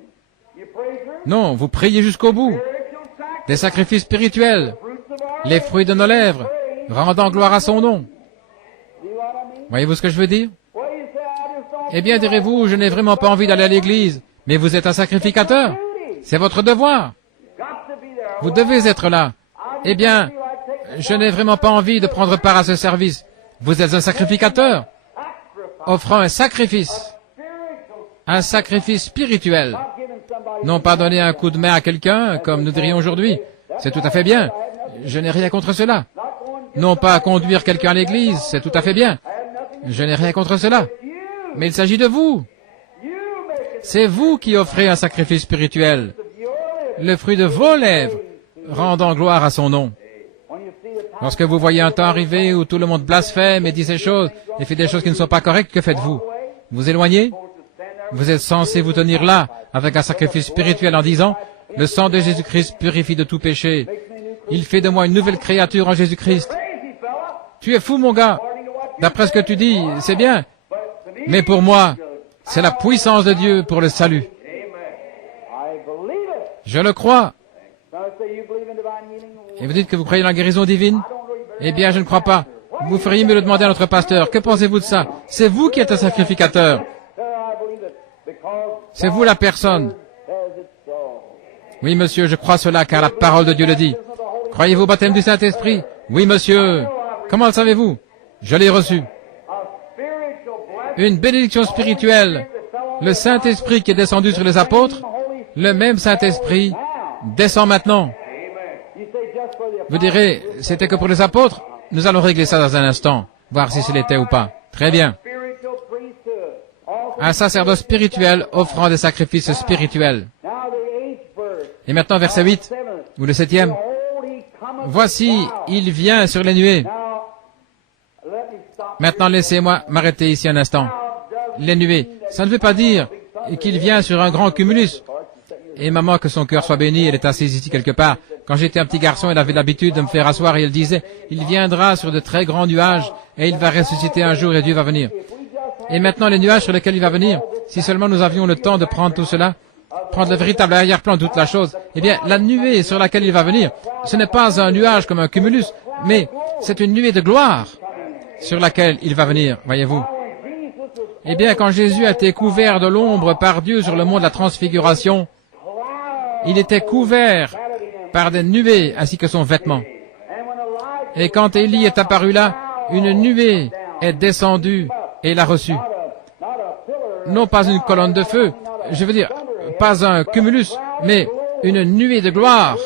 Non, vous priez jusqu'au bout. Des sacrifices spirituels, les fruits de nos lèvres, rendant gloire à son nom. Voyez-vous ce que je veux dire? Eh bien, direz-vous, je n'ai vraiment pas envie d'aller à l'église, mais vous êtes un sacrificateur. C'est votre devoir. Vous devez être là. Eh bien, je n'ai vraiment pas envie de prendre part à ce service. Vous êtes un sacrificateur, offrant un sacrifice spirituel. Non pas donner un coup de main à quelqu'un, comme nous dirions aujourd'hui. C'est tout à fait bien. Je n'ai rien contre cela. Non pas conduire quelqu'un à l'église, c'est tout à fait bien. Je n'ai rien contre cela. Mais il s'agit de vous. C'est vous qui offrez un sacrifice spirituel, le fruit de vos lèvres, rendant gloire à son nom. Lorsque vous voyez un temps arriver où tout le monde blasphème et dit ces choses et fait des choses qui ne sont pas correctes, que faites-vous? Vous éloignez? Vous êtes censé vous tenir là avec un sacrifice spirituel en disant « Le sang de Jésus-Christ purifie de tout péché. Il fait de moi une nouvelle créature en Jésus-Christ. » Tu es fou, mon gars. D'après ce que tu dis, c'est bien. Mais pour moi, c'est la puissance de Dieu pour le salut. Je le crois. Et vous dites que vous croyez dans la guérison divine? Eh bien, je ne crois pas. Vous feriez mieux de demander à notre pasteur. Que pensez-vous de ça? C'est vous qui êtes un sacrificateur. C'est vous la personne. Oui, monsieur, je crois cela, car la parole de Dieu le dit. Croyez-vous au baptême du Saint-Esprit? Oui, monsieur. Comment le savez-vous? Je l'ai reçu. Une bénédiction spirituelle. Le Saint-Esprit qui est descendu sur les apôtres, le même Saint-Esprit descend maintenant. Vous direz, c'était que pour les apôtres? Nous allons régler ça dans un instant, voir si ce l'était ou pas. Très bien. Un sacerdoce spirituel offrant des sacrifices spirituels. Et maintenant, verset 8, ou le 7e. Voici, il vient sur les nuées. Maintenant, laissez-moi m'arrêter ici un instant. Les nuées, ça ne veut pas dire qu'il vient sur un grand cumulus. Et maman, que son cœur soit béni, elle est assise ici quelque part. Quand j'étais un petit garçon, elle avait l'habitude de me faire asseoir et elle disait, il viendra sur de très grands nuages et il va ressusciter un jour et Dieu va venir. Et maintenant, les nuages sur lesquels il va venir, si seulement nous avions le temps de prendre tout cela, prendre le véritable arrière-plan de toute la chose, eh bien, la nuée sur laquelle il va venir, ce n'est pas un nuage comme un cumulus, mais c'est une nuée de gloire sur laquelle il va venir, voyez-vous. Eh bien, quand Jésus a été couvert de l'ombre par Dieu sur le mont de la transfiguration, il était couvert par des nuées ainsi que son vêtement. Et quand Élie est apparu là, une nuée est descendue et l'a reçu. Non pas une colonne de feu, je veux dire, pas un cumulus, mais une nuée de gloire.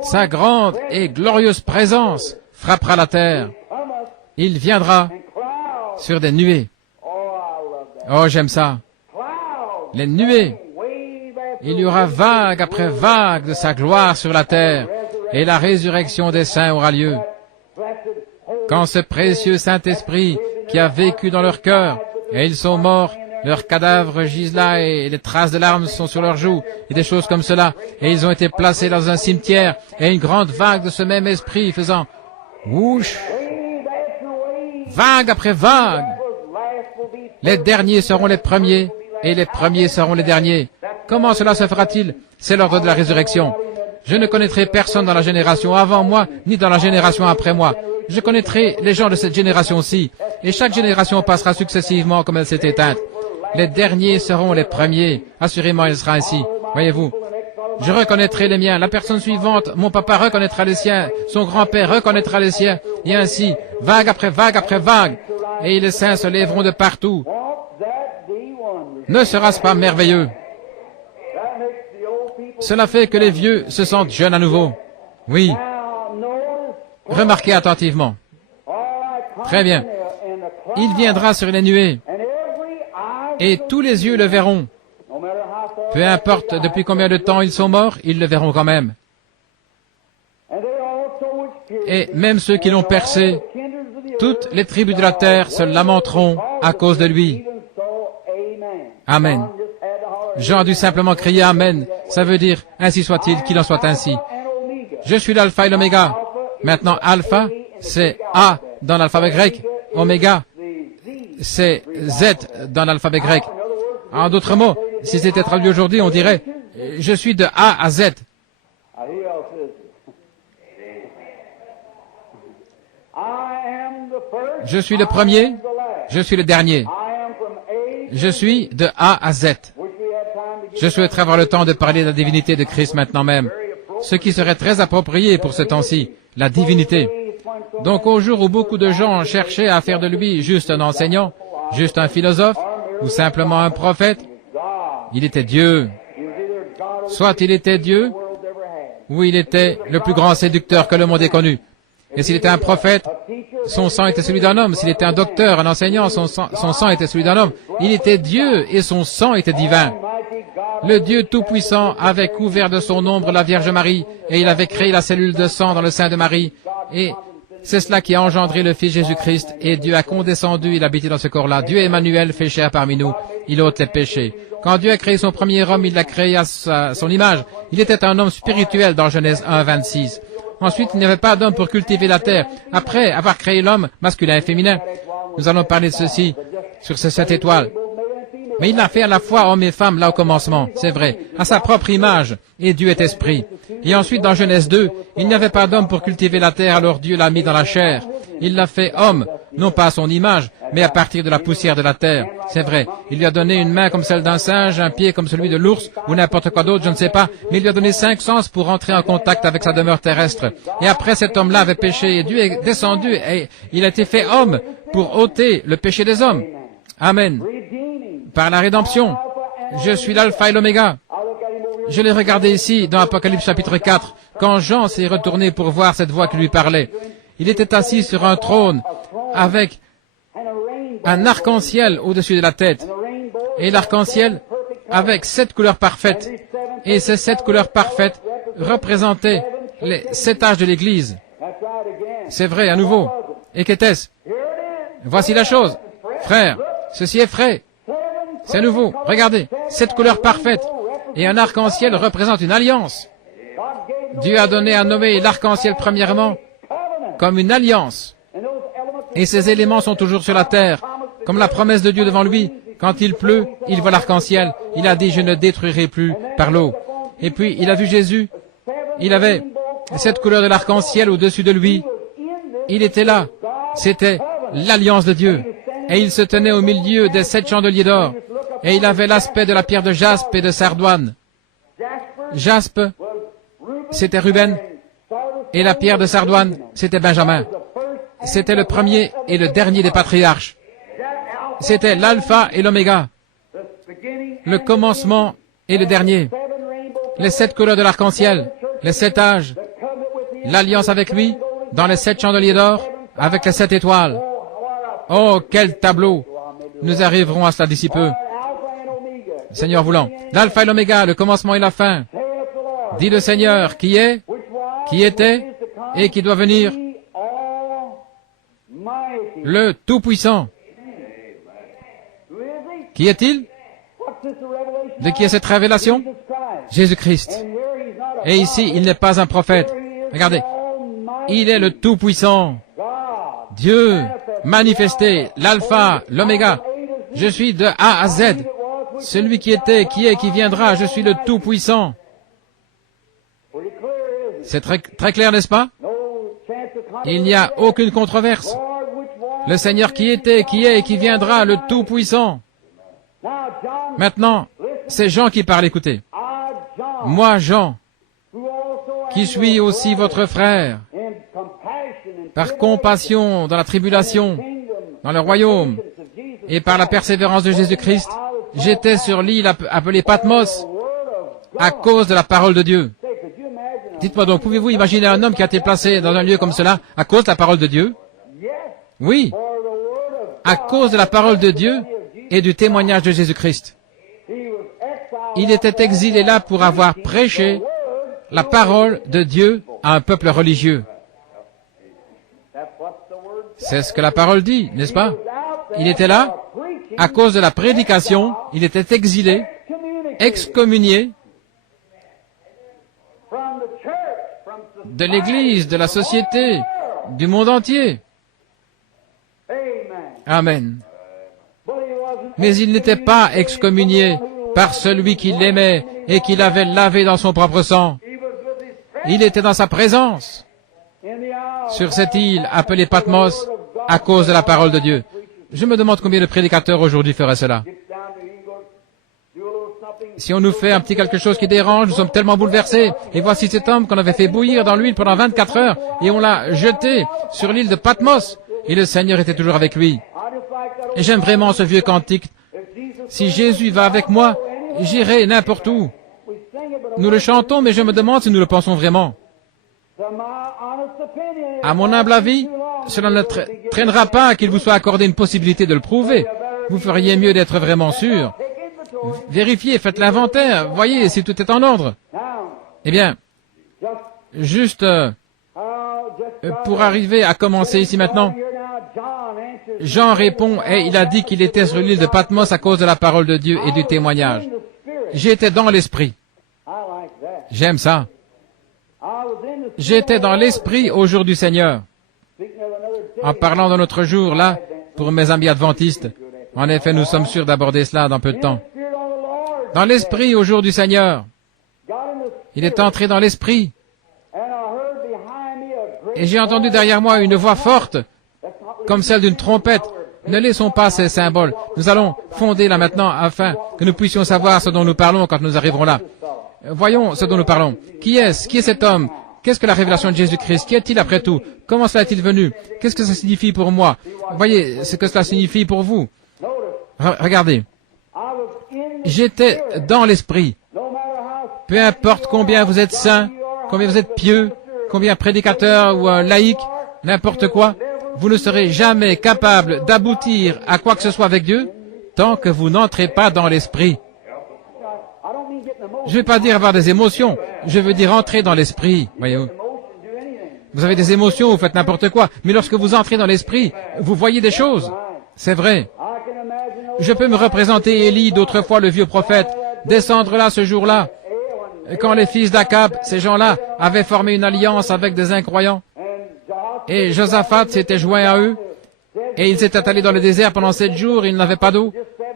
Sa grande et glorieuse présence frappera la terre. Il viendra sur des nuées. Oh, j'aime ça. Les nuées. Il y aura vague après vague de sa gloire sur la terre, et la résurrection des saints aura lieu. Quand ce précieux Saint-Esprit qui a vécu dans leur cœur, et ils sont morts, leurs cadavres gisent là, et les traces de larmes sont sur leurs joues, et des choses comme cela, et ils ont été placés dans un cimetière, et une grande vague de ce même esprit faisant whoosh, vague après vague. Les derniers seront les premiers, et les premiers seront les derniers. Comment cela se fera-t-il? C'est l'ordre de la résurrection. Je ne connaîtrai personne dans la génération avant moi, ni dans la génération après moi. Je connaîtrai les gens de cette génération-ci, et chaque génération passera successivement comme elle s'est éteinte. Les derniers seront les premiers. Assurément, il sera ainsi. Voyez-vous, je reconnaîtrai les miens. La personne suivante, mon papa reconnaîtra les siens. Son grand-père reconnaîtra les siens. Et ainsi, vague après vague après vague. Et les saints se lèveront de partout. Ne sera-ce pas merveilleux? Cela fait que les vieux se sentent jeunes à nouveau. Oui. Remarquez attentivement. Très bien. Il viendra sur les nuées. Et tous les yeux le verront. Peu importe depuis combien de temps ils sont morts, ils le verront quand même. Et même ceux qui l'ont percé, toutes les tribus de la terre se lamenteront à cause de lui. Amen. Jean a dû simplement crier Amen. Ça veut dire, ainsi soit-il, qu'il en soit ainsi. Je suis l'alpha et l'oméga. Maintenant, alpha, c'est A dans l'alphabet grec. Oméga, c'est Z dans l'alphabet grec. En d'autres mots, si c'était traduit aujourd'hui, on dirait, je suis de A à Z. Je suis le premier, je suis le dernier. Je suis de A à Z. Je souhaiterais avoir le temps de parler de la divinité de Christ maintenant même, ce qui serait très approprié pour ce temps-ci, la divinité. Donc au jour où beaucoup de gens cherchaient à faire de lui juste un enseignant, juste un philosophe, ou simplement un prophète, il était Dieu. Soit il était Dieu, ou il était le plus grand séducteur que le monde ait connu. Et s'il était un prophète, son sang était celui d'un homme. S'il était un docteur, un enseignant, son sang était celui d'un homme. Il était Dieu et son sang était divin. Le Dieu Tout-Puissant avait couvert de son ombre la Vierge Marie et il avait créé la cellule de sang dans le sein de Marie. Et c'est cela qui a engendré le Fils Jésus-Christ. Et Dieu a condescendu, il habitait dans ce corps-là. Dieu Emmanuel fait chair parmi nous. Il ôte les péchés. Quand Dieu a créé son premier homme, il l'a créé à son image. Il était un homme spirituel dans Genèse 1, 26. Ensuite, il n'y avait pas d'homme pour cultiver la terre. Après avoir créé l'homme, masculin et féminin, nous allons parler de ceci, sur ces 7 étoiles. Mais il l'a fait à la fois homme et femme, là au commencement, c'est vrai, à sa propre image, et Dieu est esprit. Et ensuite, dans Genèse 2, il n'y avait pas d'homme pour cultiver la terre, alors Dieu l'a mis dans la chair. Il l'a fait homme, non pas à son image, mais à partir de la poussière de la terre. C'est vrai, il lui a donné une main comme celle d'un singe, un pied comme celui de l'ours, ou n'importe quoi d'autre, je ne sais pas, mais il lui a donné 5 sens pour entrer en contact avec sa demeure terrestre. Et après, cet homme-là avait péché, et Dieu est descendu, et il a été fait homme pour ôter le péché des hommes. Amen. Par la rédemption, je suis l'alpha et l'oméga. Je l'ai regardé ici, dans Apocalypse chapitre 4, quand Jean s'est retourné pour voir cette voix qui lui parlait. Il était assis sur un trône avec un arc-en-ciel au-dessus de la tête. Et l'arc-en-ciel avec 7 couleurs parfaites. Et ces 7 couleurs parfaites représentaient les 7 âges de l'Église. C'est vrai, à nouveau. Et qu'était-ce? Voici la chose. Frère, ceci est frais. C'est nouveau. Regardez, 7 couleurs parfaites. Et un arc-en-ciel représente une alliance. Dieu a donné à Noé l'arc-en-ciel premièrement comme une alliance. Et ces éléments sont toujours sur la terre, comme la promesse de Dieu devant lui. Quand il pleut, il voit l'arc-en-ciel. Il a dit, je ne détruirai plus par l'eau. Et puis, il a vu Jésus. Il avait 7 couleurs de l'arc-en-ciel au-dessus de lui. Il était là. C'était l'alliance de Dieu. Et il se tenait au milieu des 7 chandeliers d'or. Et il avait l'aspect de la pierre de jaspe et de sardoine. Jaspe, c'était Ruben. Et la pierre de sardoine, c'était Benjamin. C'était le premier et le dernier des patriarches. C'était l'alpha et l'oméga. Le commencement et le dernier. Les 7 couleurs de l'arc-en-ciel. Les 7 âges. L'alliance avec lui, dans les 7 chandeliers d'or, avec les 7 étoiles. Oh, quel tableau! Nous arriverons à cela d'ici peu. Seigneur voulant. L'alpha et l'oméga, le commencement et la fin. Dit le Seigneur, qui est, qui était, et qui doit venir. Le Tout-Puissant. Qui est-il? De qui est cette révélation? Jésus-Christ. Et ici, il n'est pas un prophète. Regardez. Il est le Tout-Puissant. Dieu, manifesté, l'alpha, l'oméga. Je suis de A à Z. Celui qui était, qui est, qui viendra, je suis le Tout-Puissant. C'est très clair, n'est-ce pas? Il n'y a aucune controverse. Le Seigneur qui était, qui est et qui viendra, le Tout-Puissant. Maintenant, c'est Jean qui parle, écoutez. Moi, Jean, qui suis aussi votre frère, par compassion dans la tribulation, dans le royaume, et par la persévérance de Jésus-Christ, j'étais sur l'île appelée Patmos à cause de la parole de Dieu. Dites-moi donc, pouvez-vous imaginer un homme qui a été placé dans un lieu comme cela à cause de la parole de Dieu? Oui, à cause de la parole de Dieu et du témoignage de Jésus-Christ. Il était exilé là pour avoir prêché la parole de Dieu à un peuple religieux. C'est ce que la parole dit, n'est-ce pas? Il était là à cause de la prédication, il était exilé, excommunié de l'Église, de la société, du monde entier. Amen. Mais il n'était pas excommunié par celui qui l'aimait et qui l'avait lavé dans son propre sang. Il était dans sa présence, sur cette île appelée Patmos, à cause de la parole de Dieu. Je me demande combien de prédicateurs aujourd'hui feraient cela. Si on nous fait un petit quelque chose qui dérange, nous sommes tellement bouleversés. Et voici cet homme qu'on avait fait bouillir dans l'huile pendant 24 heures, et on l'a jeté sur l'île de Patmos, et le Seigneur était toujours avec lui. Et j'aime vraiment ce vieux cantique. Si Jésus va avec moi, j'irai n'importe où. Nous le chantons, mais je me demande si nous le pensons vraiment. À mon humble avis, cela ne traînera pas qu'il vous soit accordé une possibilité de le prouver. Vous feriez mieux d'être vraiment sûr. Vérifiez, faites l'inventaire, voyez si tout est en ordre. Eh bien, juste pour arriver à commencer ici maintenant, Jean répond et il a dit qu'il était sur l'île de Patmos à cause de la parole de Dieu et du témoignage. J'étais dans l'esprit. J'aime ça. J'étais dans l'esprit au jour du Seigneur. En parlant de notre jour, là, pour mes amis adventistes, en effet, nous sommes sûrs d'aborder cela dans peu de temps. Dans l'esprit au jour du Seigneur. Il est entré dans l'esprit. Et j'ai entendu derrière moi une voix forte, comme celle d'une trompette. Ne laissons pas ces symboles. Nous allons fonder là maintenant afin que nous puissions savoir ce dont nous parlons quand nous arriverons là. Voyons ce dont nous parlons. Qui est-ce? Qui est cet homme? Qu'est-ce que la révélation de Jésus-Christ? Qui est-il après tout? Comment cela est-il venu? Qu'est-ce que ça signifie pour moi? Voyez ce que cela signifie pour vous. Regardez. J'étais dans l'esprit. Peu importe combien vous êtes saints, combien vous êtes pieux, combien prédicateur ou laïque, n'importe quoi, vous ne serez jamais capable d'aboutir à quoi que ce soit avec Dieu tant que vous n'entrez pas dans l'esprit. Je ne vais pas dire avoir des émotions, je veux dire entrer dans l'esprit. Voyez-vous. Vous avez des émotions, vous faites n'importe quoi, mais lorsque vous entrez dans l'esprit, vous voyez des choses. C'est vrai. Je peux me représenter Élie, d'autrefois le vieux prophète, descendre là ce jour-là, quand les fils d'Akab, ces gens-là, avaient formé une alliance avec des incroyants. Et Josaphat s'était joint à eux, et ils étaient allés dans le désert pendant 7 jours, ils n'avaient pas d'eau.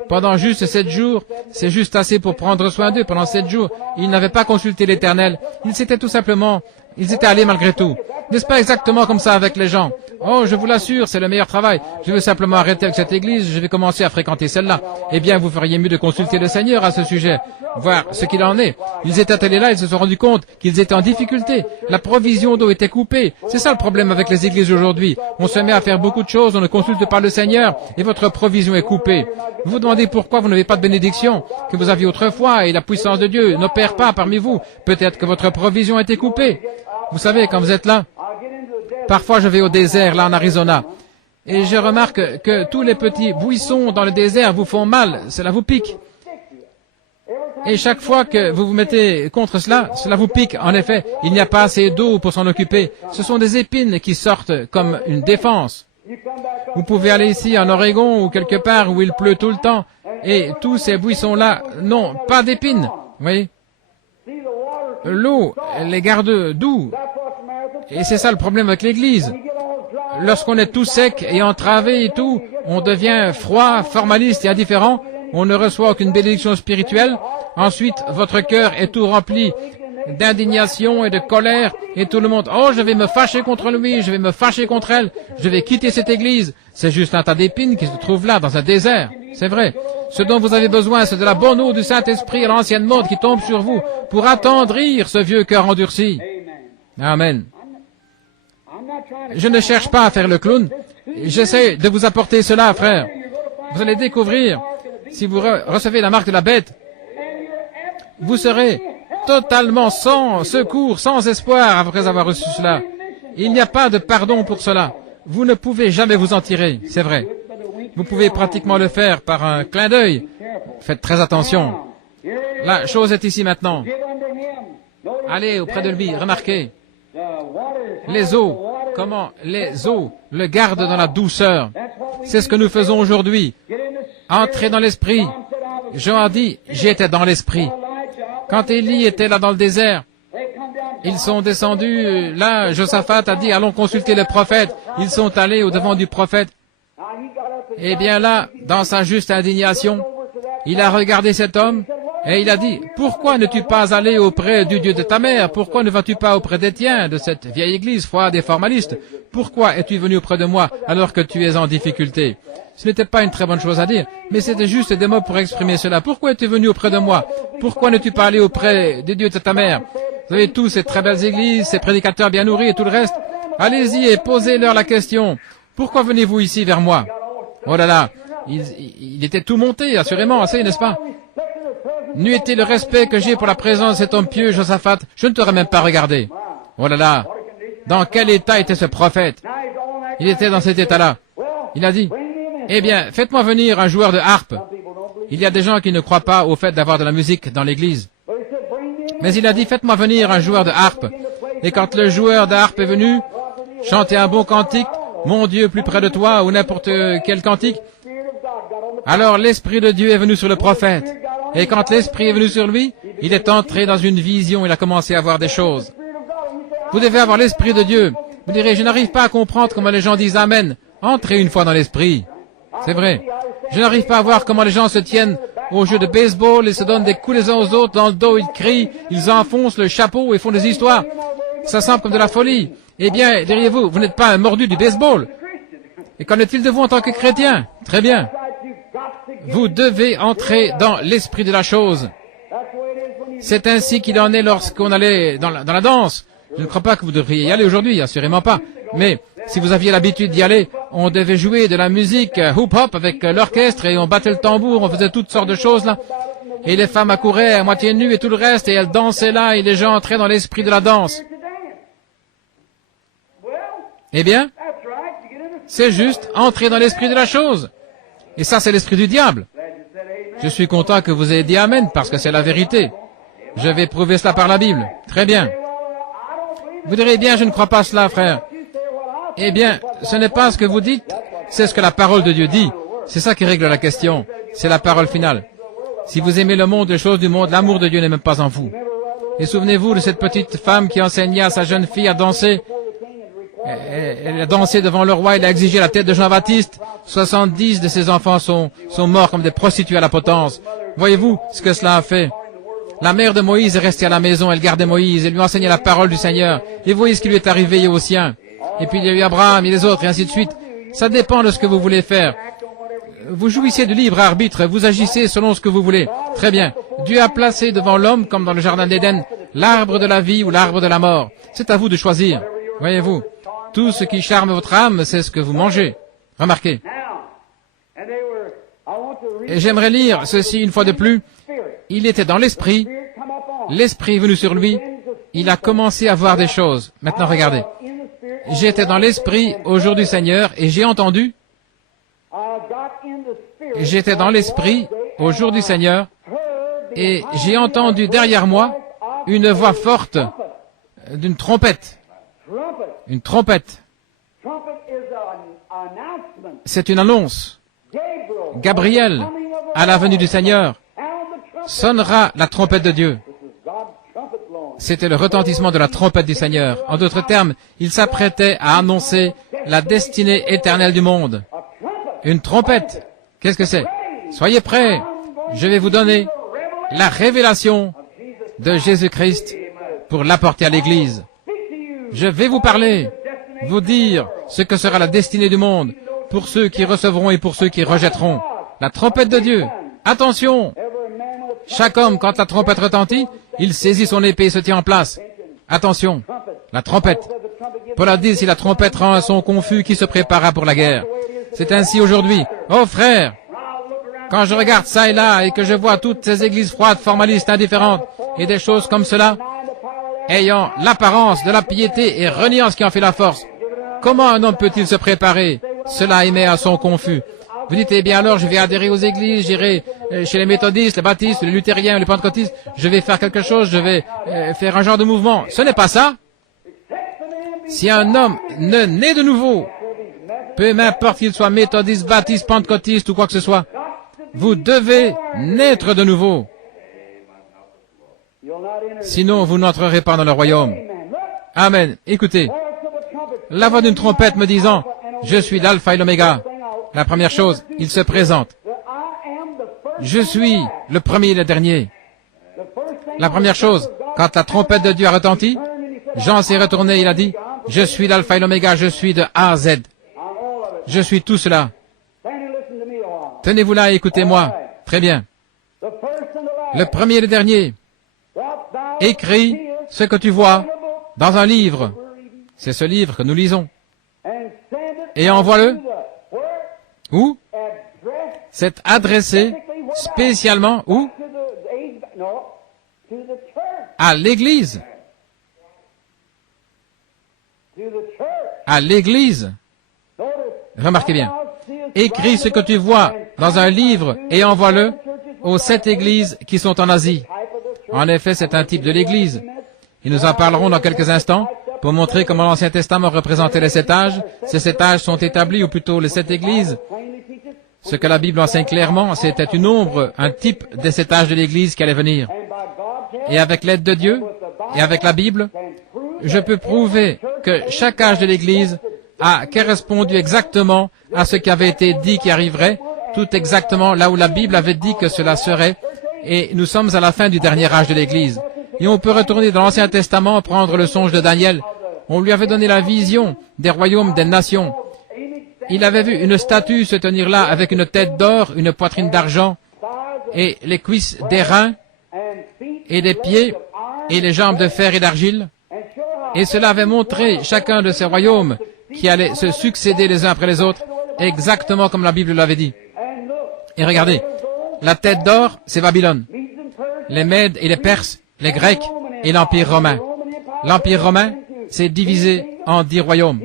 Pendant juste 7 jours, c'est juste assez pour prendre soin d'eux. Pendant 7 jours, ils n'avaient pas consulté l'Éternel. Ils étaient allés malgré tout. N'est-ce pas exactement comme ça avec les gens? Oh, je vous l'assure, c'est le meilleur travail. Je veux simplement arrêter avec cette église, je vais commencer à fréquenter celle-là. Eh bien, vous feriez mieux de consulter le Seigneur à ce sujet, voir ce qu'il en est. Ils étaient allés là, ils se sont rendus compte qu'ils étaient en difficulté. La provision d'eau était coupée. C'est ça le problème avec les églises aujourd'hui. On se met à faire beaucoup de choses, on ne consulte pas le Seigneur, et votre provision est coupée. Vous vous demandez pourquoi vous n'avez pas de bénédiction que vous aviez autrefois, et la puissance de Dieu n'opère pas parmi vous. Peut-être que votre provision a été coupée. Vous savez, quand vous êtes là, parfois je vais au désert, là en Arizona, et je remarque que tous les petits buissons dans le désert vous font mal, cela vous pique. Et chaque fois que vous vous mettez contre cela, cela vous pique. En effet, il n'y a pas assez d'eau pour s'en occuper. Ce sont des épines qui sortent comme une défense. Vous pouvez aller ici en Oregon ou quelque part où il pleut tout le temps, et tous ces buissons-là n'ont pas d'épines. Vous voyez? L'eau les garde doux. Et c'est ça le problème avec l'Église. Lorsqu'on est tout sec et entravé et tout, on devient froid, formaliste et indifférent. On ne reçoit aucune bénédiction spirituelle. Ensuite, votre cœur est tout rempli d'indignation et de colère. Et tout le monde, oh, je vais me fâcher contre lui, je vais me fâcher contre elle, je vais quitter cette Église. C'est juste un tas d'épines qui se trouvent là, dans un désert. C'est vrai. Ce dont vous avez besoin, c'est de la bonne eau du Saint-Esprit et l'ancienne mode qui tombe sur vous pour attendrir ce vieux cœur endurci. Amen. Je ne cherche pas à faire le clown. J'essaie de vous apporter cela, frère. Vous allez découvrir, si vous recevez la marque de la bête, vous serez totalement sans secours, sans espoir après avoir reçu cela. Il n'y a pas de pardon pour cela. Vous ne pouvez jamais vous en tirer, c'est vrai. Vous pouvez pratiquement le faire par un clin d'œil. Faites très attention. La chose est ici maintenant. Allez auprès de lui, remarquez. Les eaux, comment les eaux le gardent dans la douceur. C'est ce que nous faisons aujourd'hui. Entrez dans l'esprit. Jean a dit, j'étais dans l'esprit. Quand Élie était là dans le désert, ils sont descendus, là, Josaphat a dit, allons consulter le prophète. Ils sont allés au-devant du prophète. Eh bien là, dans sa juste indignation, il a regardé cet homme et il a dit, pourquoi n'es-tu pas allé auprès du Dieu de ta mère? Pourquoi ne vas-tu pas auprès des tiens, de cette vieille église froide et formaliste? Pourquoi es-tu venu auprès de moi alors que tu es en difficulté? Ce n'était pas une très bonne chose à dire, mais c'était juste des mots pour exprimer cela. Pourquoi es-tu venu auprès de moi? Pourquoi n'es-tu pas allé auprès des dieux de ta mère? Vous avez tous ces très belles églises, ces prédicateurs bien nourris et tout le reste. Allez-y et posez-leur la question. Pourquoi venez-vous ici vers moi? Oh là là, il était tout monté, assurément, assez, n'est-ce pas? N'eût été le respect que j'ai pour la présence de cet homme pieux, Josaphat, je ne t'aurais même pas regardé. Oh là là, Dans quel état était ce prophète? Il était dans cet état-là. Il a dit, eh bien, faites-moi venir un joueur de harpe. Il y a des gens qui ne croient pas au fait d'avoir de la musique dans l'église. Mais il a dit, faites-moi venir un joueur de harpe. Et quand le joueur de harpe est venu, chanter un bon cantique, mon Dieu plus près de toi, ou n'importe quel cantique, alors l'Esprit de Dieu est venu sur le prophète. Et quand l'Esprit est venu sur lui, il est entré dans une vision, il a commencé à voir des choses. Vous devez avoir l'Esprit de Dieu. Vous direz, je n'arrive pas à comprendre comment les gens disent Amen. Entrez une fois dans l'Esprit. C'est vrai. Je n'arrive pas à voir comment les gens se tiennent au jeu de baseball et se donnent des coups les uns aux autres dans le dos, ils crient, ils enfoncent le chapeau et font des histoires. Ça semble comme de la folie. Eh bien, diriez-vous, vous n'êtes pas un mordu du baseball. Et qu'en est-il de vous en tant que chrétien? Très bien. Vous devez entrer dans l'esprit de la chose. C'est ainsi qu'il en est lorsqu'on allait dans la danse. Je ne crois pas que vous devriez y aller aujourd'hui, assurément pas. Mais si vous aviez l'habitude d'y aller, on devait jouer de la musique hip-hop avec l'orchestre et on battait le tambour, on faisait toutes sortes de choses là. Et les femmes accouraient à moitié nues et tout le reste et elles dansaient là et les gens entraient dans l'esprit de la danse. Eh bien, c'est juste entrer dans l'esprit de la chose. Et ça, c'est l'esprit du diable. Je suis content que vous ayez dit Amen parce que c'est la vérité. Je vais prouver cela par la Bible. Très bien. Vous direz, bien, je ne crois pas cela, frère. Eh bien, ce n'est pas ce que vous dites, c'est ce que la parole de Dieu dit. C'est ça qui règle la question. C'est la parole finale. Si vous aimez le monde, les choses du monde, l'amour de Dieu n'est même pas en vous. Et souvenez-vous de cette petite femme qui enseignait à sa jeune fille à danser. Elle a dansé devant le roi, elle a exigé la tête de Jean-Baptiste. 70 de ses enfants sont morts comme des prostituées à la potence. Voyez-vous ce que cela a fait? La mère de Moïse est restée à la maison, elle gardait Moïse, elle lui enseignait la parole du Seigneur. Et voyez ce qui lui est arrivé aux siens. Et puis il y a eu Abraham et les autres, et ainsi de suite. Ça dépend de ce que vous voulez faire. Vous jouissez du libre arbitre, vous agissez selon ce que vous voulez. Très bien. Dieu a placé devant l'homme, comme dans le jardin d'Éden, l'arbre de la vie ou l'arbre de la mort. C'est à vous de choisir. Voyez-vous, tout ce qui charme votre âme, c'est ce que vous mangez. Remarquez. Et j'aimerais lire ceci une fois de plus. Il était dans l'esprit, l'esprit est venu sur lui, il a commencé à voir des choses. Maintenant regardez. J'étais dans l'esprit au jour du Seigneur et j'ai entendu. J'étais dans l'esprit au jour du Seigneur et j'ai entendu derrière moi une voix forte d'une trompette. Une trompette. C'est une annonce. Gabriel, à la venue du Seigneur, sonnera la trompette de Dieu. C'était le retentissement de la trompette du Seigneur. En d'autres termes, il s'apprêtait à annoncer la destinée éternelle du monde. Une trompette. Qu'est-ce que c'est? Soyez prêts. Je vais vous donner la révélation de Jésus-Christ pour l'apporter à l'Église. Je vais vous parler, vous dire ce que sera la destinée du monde pour ceux qui recevront et pour ceux qui rejetteront. La trompette de Dieu. Attention! Chaque homme, quand la trompette retentit, il saisit son épée et se tient en place. Attention, la trompette. Paul a dit, si la trompette rend un son confus, qui se prépara pour la guerre? C'est ainsi aujourd'hui. Oh frère, quand je regarde ça et là et que je vois toutes ces églises froides, formalistes, indifférentes et des choses comme cela, ayant l'apparence de la piété et reniant ce qui en fait la force, comment un homme peut-il se préparer? Cela émet un son confus. Vous dites, eh bien alors, je vais adhérer aux églises, j'irai chez les méthodistes, les baptistes, les luthériens, les pentecôtistes, je vais faire quelque chose, je vais faire un genre de mouvement. Ce n'est pas ça. Si un homme ne naît de nouveau, peu m'importe qu'il soit méthodiste, baptiste, pentecôtiste ou quoi que ce soit, vous devez naître de nouveau. Sinon, vous n'entrerez pas dans le royaume. Amen. Écoutez, la voix d'une trompette me disant, je suis l'alpha et l'oméga. La première chose, il se présente. Je suis le premier et le dernier. La première chose, quand la trompette de Dieu a retenti, Jean s'est retourné, il a dit, je suis l'alpha et l'oméga, je suis de A à Z. Je suis tout cela. Tenez-vous là et écoutez-moi. Très bien. Le premier et le dernier. Écris ce que tu vois dans un livre. C'est ce livre que nous lisons. Et envoie-le. Où? C'est adressé spécialement où? À l'Église. à l'Église. Remarquez bien. Écris ce que tu vois dans un livre et envoie-le aux 7 églises qui sont en Asie. En effet, c'est un type de l'Église. Et nous en parlerons dans quelques instants pour montrer comment l'Ancien Testament représentait les 7 âges. Ces 7 âges sont établis, ou plutôt les 7 églises. Ce que la Bible enseigne clairement, c'était une ombre, un type des 7 âges de l'Église qui allait venir. Et avec l'aide de Dieu, et avec la Bible, je peux prouver que chaque âge de l'Église a correspondu exactement à ce qui avait été dit qui arriverait, tout exactement là où la Bible avait dit que cela serait, et nous sommes à la fin du dernier âge de l'Église. Et on peut retourner dans l'Ancien Testament, prendre le songe de Daniel. On lui avait donné la vision des royaumes des nations. Il avait vu une statue se tenir là avec une tête d'or, une poitrine d'argent, et les cuisses d'airain, et des pieds, et les jambes de fer et d'argile. Et cela avait montré chacun de ces royaumes qui allaient se succéder les uns après les autres, exactement comme la Bible l'avait dit. Et regardez, la tête d'or, c'est Babylone. Les Mèdes et les Perses, les Grecs et l'Empire romain. L'Empire romain s'est divisé en 10 royaumes.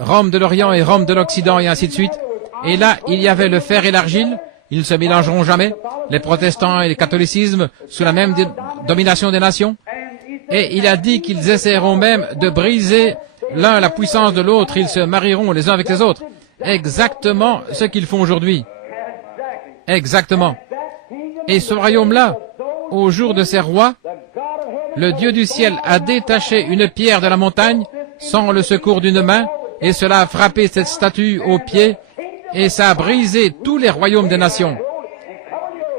Rome de l'Orient et Rome de l'Occident et ainsi de suite. Et là, il y avait le fer et l'argile. Ils ne se mélangeront jamais. Les protestants et le catholicisme sous la même domination des nations. Et il a dit qu'ils essaieront même de briser l'un la puissance de l'autre. Ils se marieront les uns avec les autres. Exactement ce qu'ils font aujourd'hui. Exactement. Et ce royaume-là, au jour de ces rois, le Dieu du ciel a détaché une pierre de la montagne sans le secours d'une main, et cela a frappé cette statue au pied, et ça a brisé tous les royaumes des nations.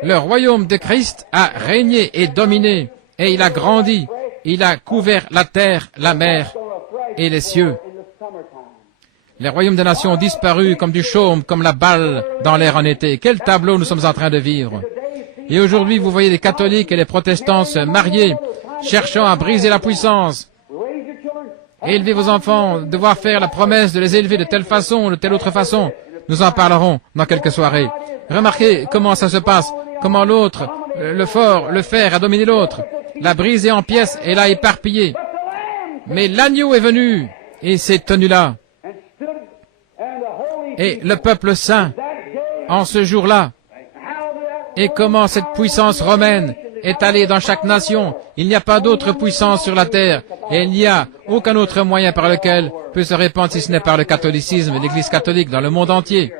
Le royaume de Christ a régné et dominé, et il a grandi, il a couvert la terre, la mer et les cieux. Les royaumes des nations ont disparu comme du chaume, comme la balle dans l'air en été. Quel tableau nous sommes en train de vivre. Et aujourd'hui, vous voyez les catholiques et les protestants se marier, cherchant à briser la puissance. Élevez vos enfants, devoir faire la promesse de les élever de telle façon, de telle autre façon. Nous en parlerons dans quelques soirées. Remarquez comment ça se passe, comment l'autre, le fort, le fer a dominé l'autre, l'a brisé en pièces et l'a éparpillé. Mais l'agneau est venu et s'est tenu là. Et le peuple saint, en ce jour-là, et comment cette puissance romaine est allée dans chaque nation. Il n'y a pas d'autre puissance sur la terre, et il n'y a aucun autre moyen par lequel peut se répandre si ce n'est par le catholicisme, l'Église catholique dans le monde entier.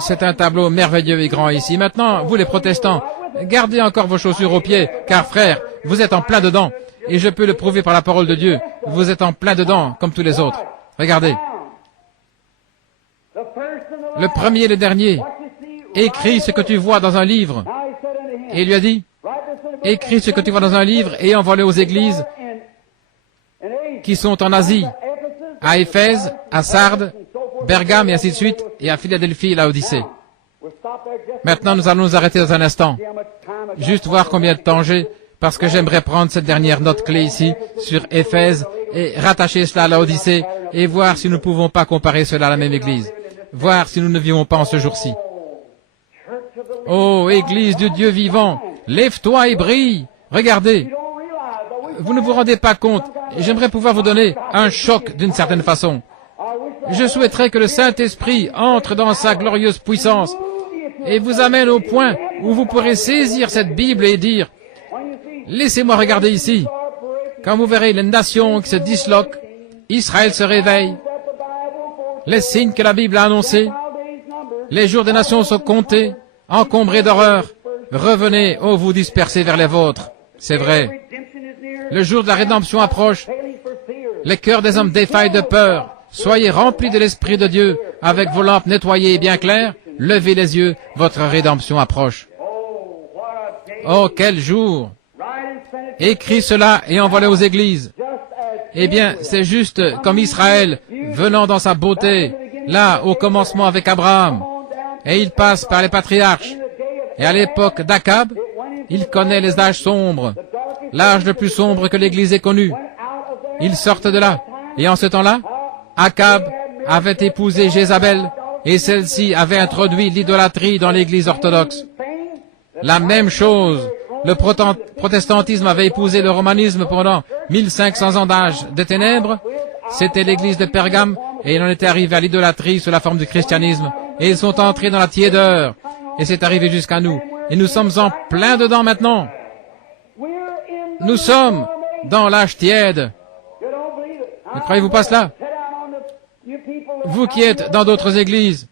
C'est un tableau merveilleux et grand ici. Maintenant, vous les protestants, gardez encore vos chaussures aux pieds, car frères, vous êtes en plein dedans, et je peux le prouver par la parole de Dieu. Vous êtes en plein dedans, comme tous les autres. Regardez. Le premier et le dernier, écris ce que tu vois dans un livre. Et il lui a dit, écris ce que tu vois dans un livre et envoie-le aux églises qui sont en Asie, à Éphèse, à Sardes, Bergame et ainsi de suite, et à Philadelphie et Laodicée. Maintenant, nous allons nous arrêter dans un instant. Juste voir combien de temps j'ai, parce que j'aimerais prendre cette dernière note clé ici, sur Éphèse, et rattacher cela à Laodicée, et voir si nous ne pouvons pas comparer cela à la même église. Voir si nous ne vivons pas en ce jour-ci. Oh, Église du Dieu vivant, lève-toi et brille. Regardez. Vous ne vous rendez pas compte. J'aimerais pouvoir vous donner un choc d'une certaine façon. Je souhaiterais que le Saint-Esprit entre dans sa glorieuse puissance et vous amène au point où vous pourrez saisir cette Bible et dire, laissez-moi regarder ici. Quand vous verrez les nations qui se disloquent, Israël se réveille, les signes que la Bible a annoncés, les jours des nations sont comptés, encombrés d'horreur. Revenez, ô vous dispersés vers les vôtres. C'est vrai. Le jour de la rédemption approche. Les cœurs des hommes défaillent de peur. Soyez remplis de l'Esprit de Dieu, avec vos lampes nettoyées et bien claires. Levez les yeux, votre rédemption approche. Oh, quel jour! Écris cela et envoie-le aux églises. Eh bien, c'est juste comme Israël, venant dans sa beauté, là, au commencement avec Abraham. Et il passe par les patriarches. Et à l'époque d'Akab, il connaît les âges sombres, l'âge le plus sombre que l'Église ait connu. Ils sortent de là. Et en ce temps-là, Akab avait épousé Jézabel, et celle-ci avait introduit l'idolâtrie dans l'Église orthodoxe. La même chose Le protestantisme avait épousé le romanisme pendant 1500 ans d'âge de ténèbres. C'était l'église de Pergame et il en était arrivé à l'idolâtrie sous la forme du christianisme. Et ils sont entrés dans la tiédeur. Et c'est arrivé jusqu'à nous. Et nous sommes en plein dedans maintenant. Nous sommes dans l'âge tiède. Ne croyez-vous pas cela? Vous qui êtes dans d'autres églises,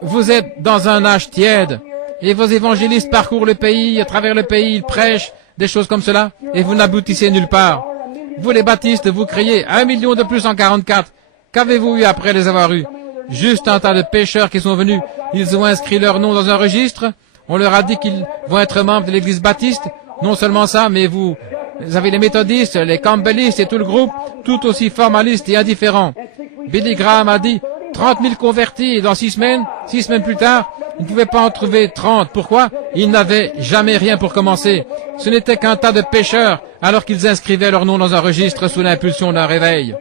vous êtes dans un âge tiède. Et vos évangélistes parcourent le pays, à travers le pays, ils prêchent des choses comme cela, et vous n'aboutissez nulle part. Vous les baptistes, vous criez 1 million de plus en 44. Qu'avez-vous eu après les avoir eus? Juste un tas de pécheurs qui sont venus. Ils ont inscrit leur nom dans un registre. On leur a dit qu'ils vont être membres de l'église baptiste. Non seulement ça, mais vous avez les méthodistes, les campbellistes et tout le groupe, tout aussi formalistes et indifférents. Billy Graham a dit 30 000 convertis dans 6 semaines. 6 semaines plus tard, il ne pouvait pas en trouver 30. Pourquoi? Ils n'avaient jamais rien pour commencer. Ce n'était qu'un tas de pécheurs, alors qu'ils inscrivaient leur nom dans un registre sous l'impulsion d'un réveil.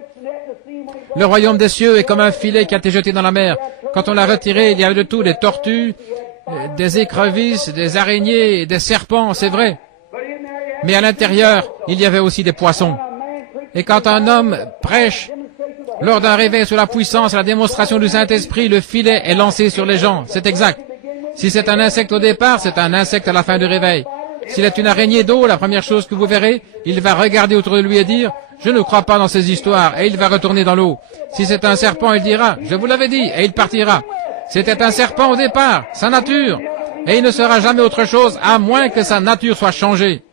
Le royaume des cieux est comme un filet qui a été jeté dans la mer. Quand on l'a retiré, il y avait de tout, des tortues, des écrevisses, des araignées, des serpents, c'est vrai. Mais à l'intérieur, il y avait aussi des poissons. Et quand un homme prêche, lors d'un réveil sous la puissance et la démonstration du Saint-Esprit, le filet est lancé sur les gens. C'est exact. Si c'est un insecte au départ, c'est un insecte à la fin du réveil. S'il est une araignée d'eau, la première chose que vous verrez, il va regarder autour de lui et dire « Je ne crois pas dans ces histoires » et il va retourner dans l'eau. Si c'est un serpent, il dira « Je vous l'avais dit » et il partira. C'était un serpent au départ, sa nature. Et il ne sera jamais autre chose à moins que sa nature soit changée.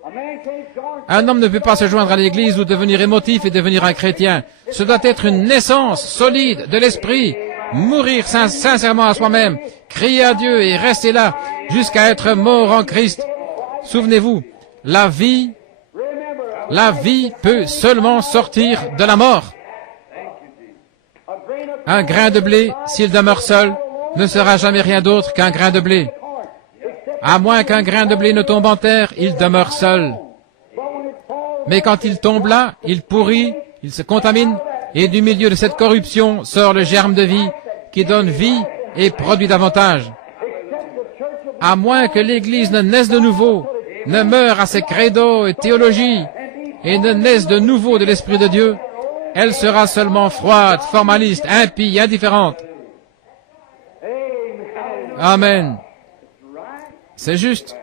Un homme ne peut pas se joindre à l'église ou devenir émotif et devenir un chrétien. Ce doit être une naissance solide de l'esprit. Mourir sincèrement à soi-même, crier à Dieu et rester là jusqu'à être mort en Christ. Souvenez-vous, la vie peut seulement sortir de la mort. Un grain de blé, s'il demeure seul, ne sera jamais rien d'autre qu'un grain de blé. À moins qu'un grain de blé ne tombe en terre, il demeure seul. Mais quand il tombe là, il pourrit, il se contamine, et du milieu de cette corruption sort le germe de vie qui donne vie et produit davantage. À moins que l'Église ne naisse de nouveau, ne meure à ses credos et théologies, et ne naisse de nouveau de l'Esprit de Dieu, elle sera seulement froide, formaliste, impie, indifférente. Amen. C'est juste.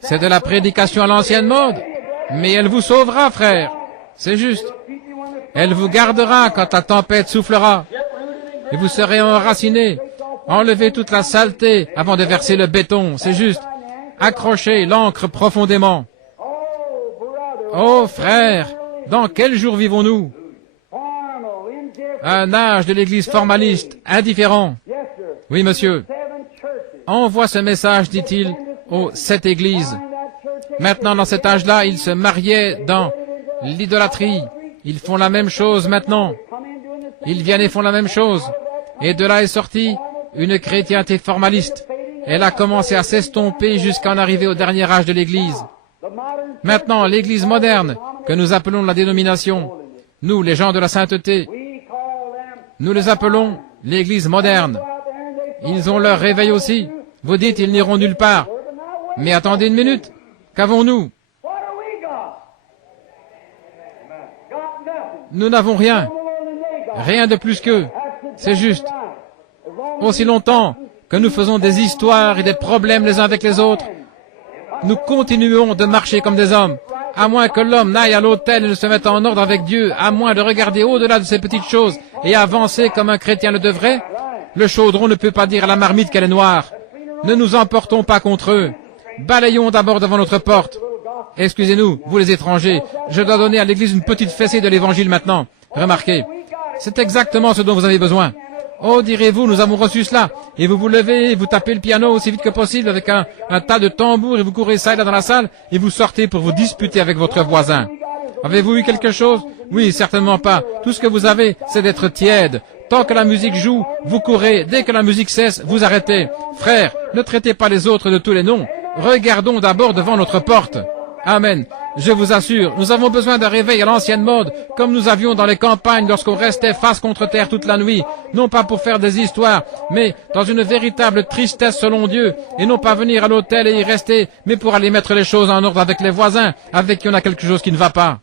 C'est de la prédication à l'ancienne mode, mais elle vous sauvera, frère. C'est juste. Elle vous gardera quand la tempête soufflera, et vous serez enracinés. Enlevez toute la saleté avant de verser le béton, c'est juste. Accrochez l'encre profondément. Oh, frère, dans quel jour vivons-nous? Un âge de l'Église formaliste, indifférent. Oui, monsieur. Envoie ce message, dit-il, aux 7 églises. Maintenant, dans cet âge-là, ils se mariaient dans l'idolâtrie. Ils font la même chose maintenant. Ils viennent et font la même chose. Et de là est sortie une chrétienté formaliste. Elle a commencé à s'estomper jusqu'à en arriver au dernier âge de l'Église. Maintenant, l'Église moderne, que nous appelons la dénomination, nous, les gens de la sainteté, nous les appelons l'Église moderne. Ils ont leur réveil aussi. Vous dites, ils n'iront nulle part. Mais attendez une minute. Qu'avons-nous? Nous n'avons rien. Rien de plus qu'eux. C'est juste. Aussi longtemps que nous faisons des histoires et des problèmes les uns avec les autres, nous continuons de marcher comme des hommes. À moins que l'homme n'aille à l'autel et ne se mette en ordre avec Dieu, à moins de regarder au-delà de ces petites choses et avancer comme un chrétien le devrait, le chaudron ne peut pas dire à la marmite qu'elle est noire. Ne nous emportons pas contre eux. Balayons d'abord devant notre porte. Excusez-nous, vous les étrangers, je dois donner à l'Église une petite fessée de l'Évangile maintenant. Remarquez, c'est exactement ce dont vous avez besoin. Oh, direz-vous, nous avons reçu cela. Et vous vous levez, et vous tapez le piano aussi vite que possible avec un tas de tambours, et vous courez ça et là dans la salle, et vous sortez pour vous disputer avec votre voisin. Avez-vous eu quelque chose? Oui, certainement pas. Tout ce que vous avez, c'est d'être tiède. Tant que la musique joue, vous courez. Dès que la musique cesse, vous arrêtez. Frères, ne traitez pas les autres de tous les noms. Regardons d'abord devant notre porte. Amen. Je vous assure, nous avons besoin d'un réveil à l'ancienne mode, comme nous avions dans les campagnes lorsqu'on restait face contre terre toute la nuit, non pas pour faire des histoires, mais dans une véritable tristesse selon Dieu, et non pas venir à l'hôtel et y rester, mais pour aller mettre les choses en ordre avec les voisins, avec qui on a quelque chose qui ne va pas.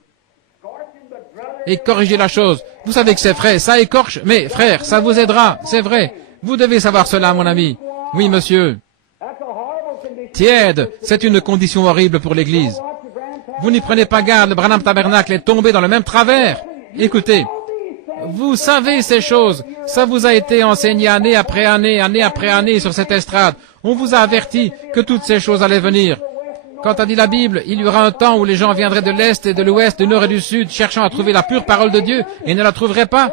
Et corriger la chose. Vous savez que c'est vrai, ça écorche, mais frère, ça vous aidera, c'est vrai. Vous devez savoir cela, mon ami. Oui, monsieur. Tiède, c'est une condition horrible pour l'Église. Vous n'y prenez pas garde, le Branham Tabernacle est tombé dans le même travers. Écoutez, vous savez ces choses, ça vous a été enseigné année après année, année après année sur cette estrade. On vous a averti que toutes ces choses allaient venir. Quand a dit la Bible, il y aura un temps où les gens viendraient de l'Est et de l'Ouest, du Nord et du Sud, cherchant à trouver la pure parole de Dieu et ne la trouveraient pas.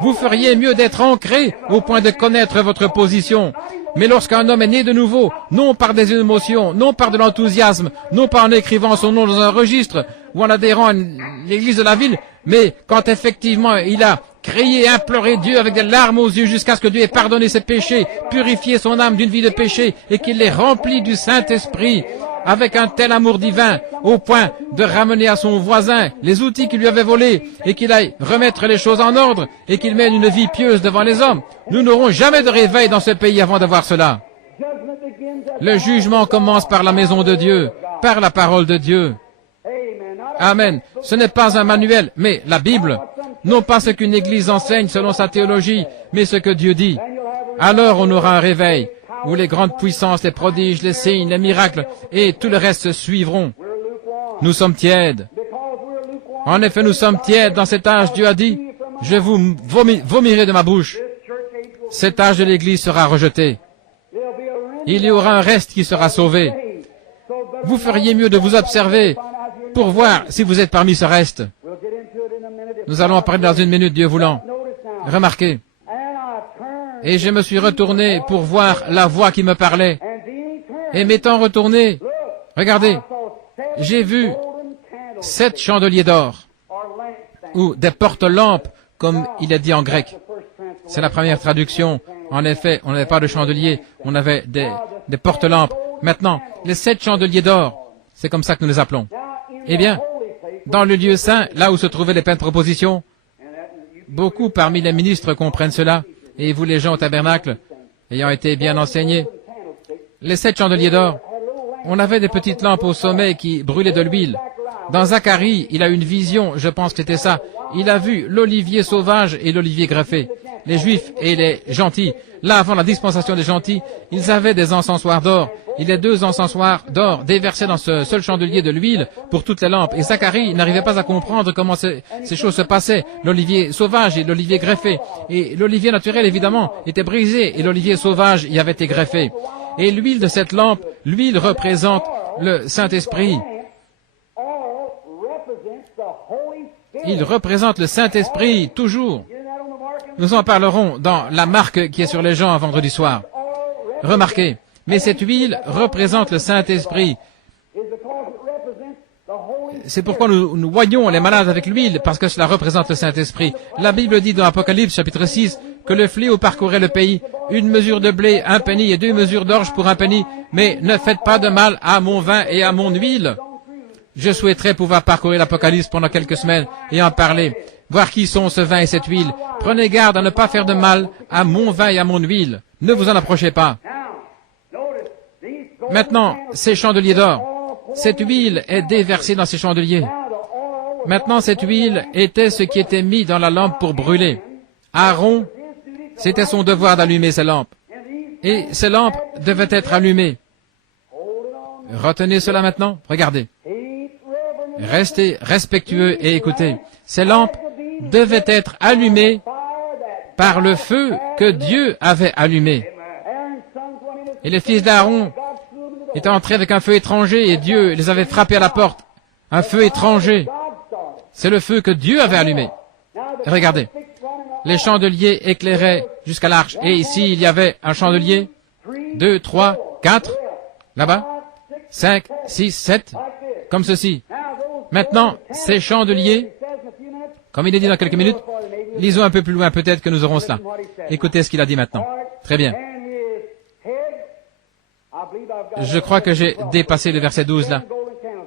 Vous feriez mieux d'être ancré au point de connaître votre position. Mais lorsqu'un homme est né de nouveau, non par des émotions, non par de l'enthousiasme, non pas en écrivant son nom dans un registre ou en adhérant à l'église de la ville, mais quand effectivement il a crié et imploré Dieu avec des larmes aux yeux jusqu'à ce que Dieu ait pardonné ses péchés, purifié son âme d'une vie de péché et qu'il l'ait rempli du Saint-Esprit, avec un tel amour divin, au point de ramener à son voisin les outils qu'il lui avait volés, et qu'il aille remettre les choses en ordre, et qu'il mène une vie pieuse devant les hommes. Nous n'aurons jamais de réveil dans ce pays avant de voir cela. Le jugement commence par la maison de Dieu, par la parole de Dieu. Amen. Ce n'est pas un manuel, mais la Bible. Non pas ce qu'une église enseigne selon sa théologie, mais ce que Dieu dit. Alors on aura un réveil, où les grandes puissances, les prodiges, les signes, les miracles et tout le reste se suivront. Nous sommes tièdes. En effet, nous sommes tièdes dans cet âge. Dieu a dit, je vous vomirai de ma bouche. Cet âge de l'Église sera rejeté. Il y aura un reste qui sera sauvé. Vous feriez mieux de vous observer pour voir si vous êtes parmi ce reste. Nous allons en parler dans une minute, Dieu voulant. Remarquez. Et je me suis retourné pour voir la voix qui me parlait. Et m'étant retourné, regardez, j'ai vu 7 chandeliers d'or, ou des porte-lampes, comme il est dit en grec. C'est la première traduction. En effet, on n'avait pas de chandeliers, on avait des porte-lampes. Maintenant, les 7 chandeliers d'or, c'est comme ça que nous les appelons. Eh bien, dans le lieu saint, là où se trouvaient les peintres oppositions, beaucoup parmi les ministres comprennent cela. Et vous, les gens au tabernacle, ayant été bien enseignés, les 7 chandeliers d'or, on avait des petites lampes au sommet qui brûlaient de l'huile. Dans Zacharie, il a une vision, je pense que c'était ça. Il a vu l'olivier sauvage et l'olivier greffé. Les juifs et les gentils, là avant la dispensation des gentils, ils avaient des encensoirs d'or. Il y a 2 encensoirs d'or déversés dans ce seul chandelier de l'huile pour toutes les lampes. Et Zacharie n'arrivait pas à comprendre comment ces choses se passaient. L'olivier sauvage et l'olivier greffé. Et l'olivier naturel, évidemment, était brisé et l'olivier sauvage y avait été greffé. Et l'huile de cette lampe, l'huile représente le Saint-Esprit. Il représente le Saint-Esprit, toujours. Nous en parlerons dans la marque qui est sur les gens un vendredi soir. Remarquez, mais cette huile représente le Saint-Esprit. C'est pourquoi nous voyons les malades avec l'huile, parce que cela représente le Saint-Esprit. La Bible dit dans Apocalypse, chapitre 6, que le fléau parcourait le pays. 1 mesure de blé, 1 penny, et 2 mesures d'orge pour 1 penny. Mais ne faites pas de mal à mon vin et à mon huile. Je souhaiterais pouvoir parcourir l'Apocalypse pendant quelques semaines et en parler. Voir qui sont ce vin et cette huile. Prenez garde à ne pas faire de mal à mon vin et à mon huile. Ne vous en approchez pas. Maintenant, ces chandeliers d'or. Cette huile est déversée dans ces chandeliers. Maintenant, cette huile était ce qui était mis dans la lampe pour brûler. Aaron, c'était son devoir d'allumer ces lampes. Et ces lampes devaient être allumées. Retenez cela maintenant. Regardez. Restez respectueux et écoutez. Ces lampes devaient être allumées par le feu que Dieu avait allumé. Et les fils d'Aaron étaient entrés avec un feu étranger et Dieu les avait frappés à la porte. Un feu étranger. C'est le feu que Dieu avait allumé. Et regardez. Les chandeliers éclairaient jusqu'à l'arche. Et ici, il y avait un chandelier. 2, 3, 4. Là-bas. 5, 6, 7. Comme ceci. Maintenant, ces chandeliers, comme il est dit dans quelques minutes, lisons un peu plus loin, peut-être que nous aurons cela. Écoutez ce qu'il a dit maintenant. Très bien. Je crois que j'ai dépassé le verset 12 là.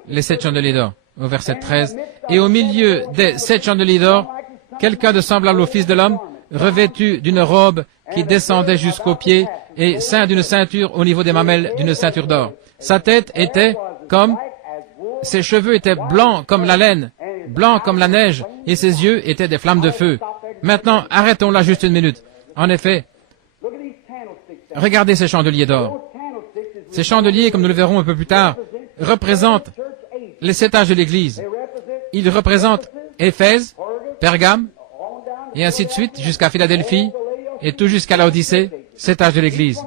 Les 7 chandeliers d'or. au verset 13. Et au milieu des 7 chandeliers d'or, quelqu'un de semblable au Fils de l'homme, revêtu d'une robe qui descendait jusqu'aux pieds et ceint d'une ceinture au niveau des mamelles d'une ceinture d'or. Sa tête était comme, ses cheveux étaient blancs comme la laine, blancs comme la neige, et ses yeux étaient des flammes de feu. Maintenant, arrêtons là juste une minute. En effet, regardez ces chandeliers d'or. Ces chandeliers, comme nous le verrons un peu plus tard, représentent les 7 âges de l'Église. Ils représentent Éphèse, Pergame, et ainsi de suite, jusqu'à Philadelphie, et tout jusqu'à l'Odyssée, 7 âges de l'Église.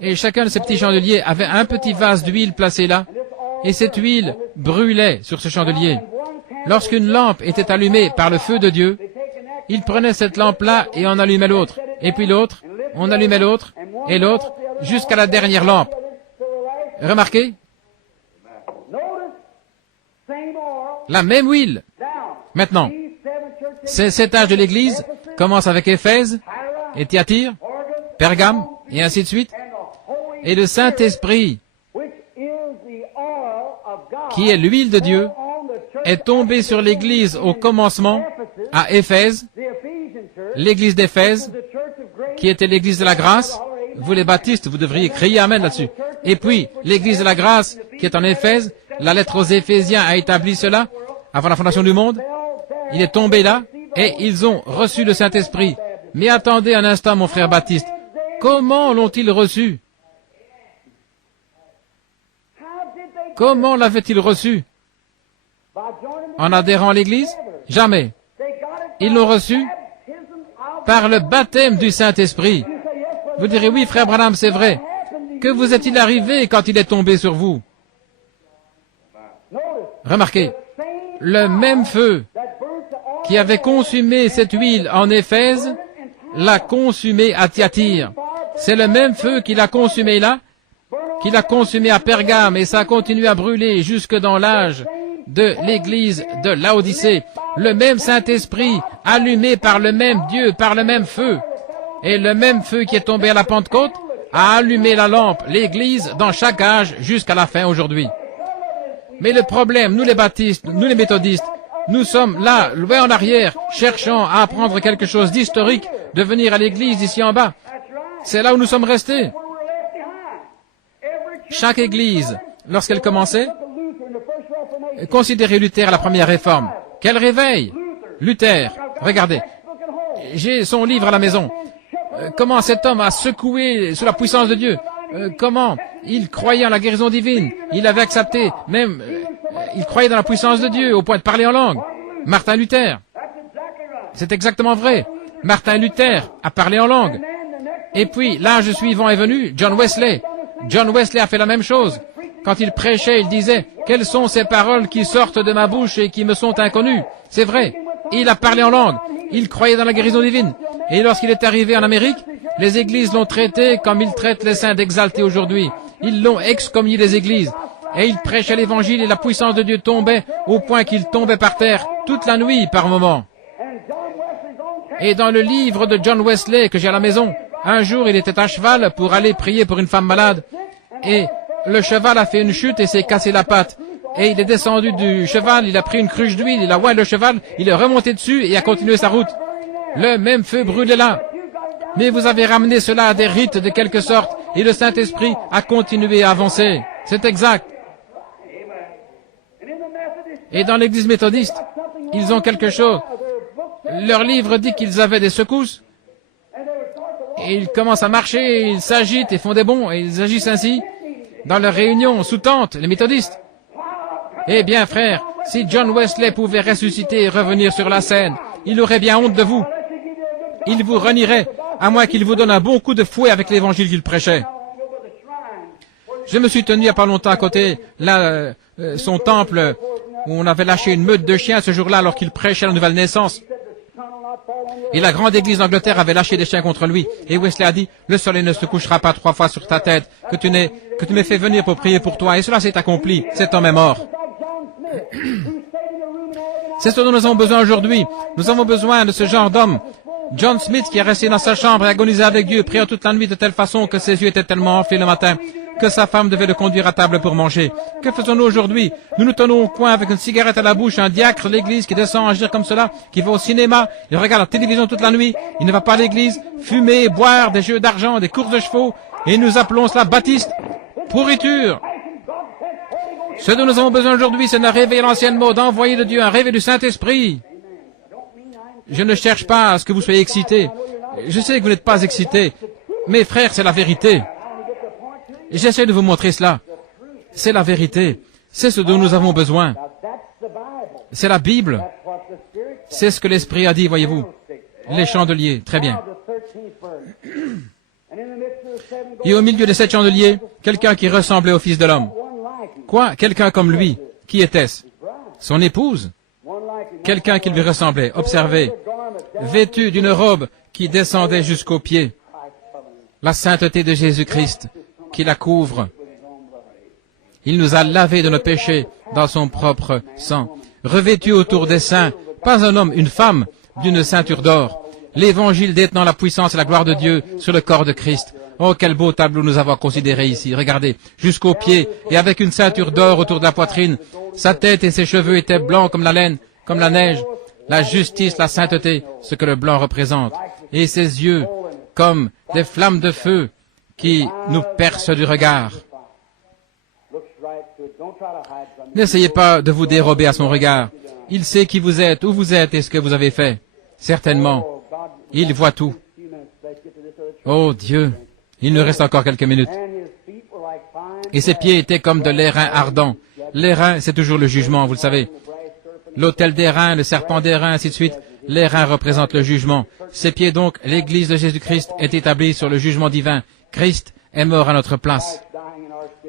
Et chacun de ces petits chandeliers avait un petit vase d'huile placé là, et cette huile brûlait sur ce chandelier. Lorsqu'une lampe était allumée par le feu de Dieu, il prenait cette lampe-là et en allumait l'autre, et puis l'autre, on allumait l'autre, et l'autre, jusqu'à la dernière lampe. Remarquez, la même huile. Maintenant, ces 7 âges de l'Église commencent avec Éphèse, et Thyatire, Pergame, et ainsi de suite. Et le Saint-Esprit, qui est l'huile de Dieu, est tombé sur l'Église au commencement, à Éphèse, l'Église d'Éphèse, qui était l'Église de la grâce. Vous les baptistes, vous devriez crier Amen là-dessus. Et puis, l'Église de la grâce, qui est en Éphèse, la lettre aux Éphésiens a établi cela, avant la fondation du monde. Il est tombé là, et ils ont reçu le Saint-Esprit. Mais attendez un instant, mon frère Baptiste. Comment l'ont-ils reçu? Comment l'avaient-ils reçu? En adhérant à l'Église? Jamais. Ils l'ont reçu par le baptême du Saint-Esprit. Vous direz, oui, frère Branham, c'est vrai. Que vous est-il arrivé quand il est tombé sur vous? Remarquez, le même feu qui avait consumé cette huile en Éphèse l'a consumé à Thyatire. C'est le même feu qui l'a consumé là, qui l'a consumé à Pergame, et ça a continué à brûler jusque dans l'âge de l'église de Laodicée. Le même Saint-Esprit, allumé par le même Dieu, par le même feu. Et le même feu qui est tombé à la Pentecôte a allumé la lampe, l'église, dans chaque âge jusqu'à la fin aujourd'hui. Mais le problème, nous les baptistes, nous les méthodistes, nous sommes là, loin en arrière, cherchant à apprendre quelque chose d'historique, de venir à l'église ici en bas. C'est là où nous sommes restés. Chaque église, lorsqu'elle commençait, considérez Luther à la première réforme. Quel réveil! Luther, regardez, j'ai son livre à la maison. Comment cet homme a secoué sous la puissance de Dieu. Comment il croyait en la guérison divine. Il avait accepté, même, il croyait dans la puissance de Dieu au point de parler en langue. Martin Luther. C'est exactement vrai. Martin Luther a parlé en langue. Et puis, l'âge suivant est venu, John Wesley. John Wesley a fait la même chose. Quand il prêchait, il disait, « Quelles sont ces paroles qui sortent de ma bouche et qui me sont inconnues ?» C'est vrai. Il a parlé en langue. Il croyait dans la guérison divine. Et lorsqu'il est arrivé en Amérique, les églises l'ont traité comme ils traitent les saints d'exaltés aujourd'hui. Ils l'ont excommunié des églises. Et il prêchait l'évangile et la puissance de Dieu tombait au point qu'il tombait par terre toute la nuit par moments. Et dans le livre de John Wesley que j'ai à la maison, un jour il était à cheval pour aller prier pour une femme malade. Et le cheval a fait une chute et s'est cassé la patte. Et il est descendu du cheval, il a pris une cruche d'huile, il a oint le cheval, il est remonté dessus et a continué sa route. Le même feu brûlait là. Mais vous avez ramené cela à des rites de quelque sorte, et le Saint-Esprit a continué à avancer. C'est exact. Et dans l'église méthodiste, ils ont quelque chose. Leur livre dit qu'ils avaient des secousses. Et ils commencent à marcher, ils s'agitent et font des bonds, et ils agissent ainsi. Dans leurs réunions sous tente, les méthodistes. Eh bien, frère, si John Wesley pouvait ressusciter et revenir sur la scène, il aurait bien honte de vous. Il vous renierait, à moins qu'il vous donne un bon coup de fouet avec l'évangile qu'il prêchait. Je me suis tenu il n'y a pas longtemps à côté, là, son temple, où on avait lâché une meute de chiens ce jour-là alors qu'il prêchait la nouvelle naissance. Et la grande église d'Angleterre avait lâché des chiens contre lui. Et Wesley a dit, le soleil ne se couchera pas 3 fois sur ta tête, que tu m'aies fait venir pour prier pour toi. Et cela s'est accompli. Cet homme est mort. C'est ce dont nous avons besoin aujourd'hui. Nous avons besoin de ce genre d'homme. John Smith qui est resté dans sa chambre et agonisé avec Dieu, priant toute la nuit de telle façon que ses yeux étaient tellement enflés le matin. que sa femme devait le conduire à table pour manger. Que faisons-nous aujourd'hui? Nous nous tenons au coin avec une cigarette à la bouche, un diacre de l'église qui descend agir comme cela, qui va au cinéma, il regarde la télévision toute la nuit, il ne va pas à l'église, fumer, boire, des jeux d'argent, des courses de chevaux, et nous appelons cela baptiste. Pourriture! Ce dont nous avons besoin aujourd'hui, c'est de réveiller l'ancienne mode, d'envoyer de Dieu un réveil du Saint-Esprit. Je ne cherche pas à ce que vous soyez excités. Je sais que vous n'êtes pas excités. Mais frères, c'est la vérité. J'essaie de vous montrer cela. C'est la vérité. C'est ce dont nous avons besoin. C'est la Bible. C'est ce que l'Esprit a dit, voyez-vous. Les chandeliers, très bien. Et au milieu de 7 chandeliers, quelqu'un qui ressemblait au Fils de l'homme. Quoi? Quelqu'un comme lui. Qui était-ce? Son épouse? Quelqu'un qui lui ressemblait. Observez. Vêtu d'une robe qui descendait jusqu'aux pieds. La sainteté de Jésus-Christ qui la couvre. Il nous a lavés de nos péchés dans son propre sang. Revêtu autour des saints, pas un homme, une femme, d'une ceinture d'or. L'Évangile détenant la puissance et la gloire de Dieu sur le corps de Christ. Oh, quel beau tableau nous avons considéré ici. Regardez, jusqu'aux pieds et avec une ceinture d'or autour de la poitrine. Sa tête et ses cheveux étaient blancs comme la laine, comme la neige. La justice, la sainteté, ce que le blanc représente. Et ses yeux, comme des flammes de feu qui nous percent du regard. N'essayez pas de vous dérober à son regard. Il sait qui vous êtes, où vous êtes et ce que vous avez fait. Certainement. Il voit tout. Oh Dieu, il nous reste encore quelques minutes. Et ses pieds étaient comme de l'airain ardent. L'airain, c'est toujours le jugement, vous le savez. L'autel d'airain, le serpent d'airain, ainsi de suite. L'airain représente le jugement. Ses pieds donc, l'Église de Jésus-Christ est établie sur le jugement divin. Christ est mort à notre place.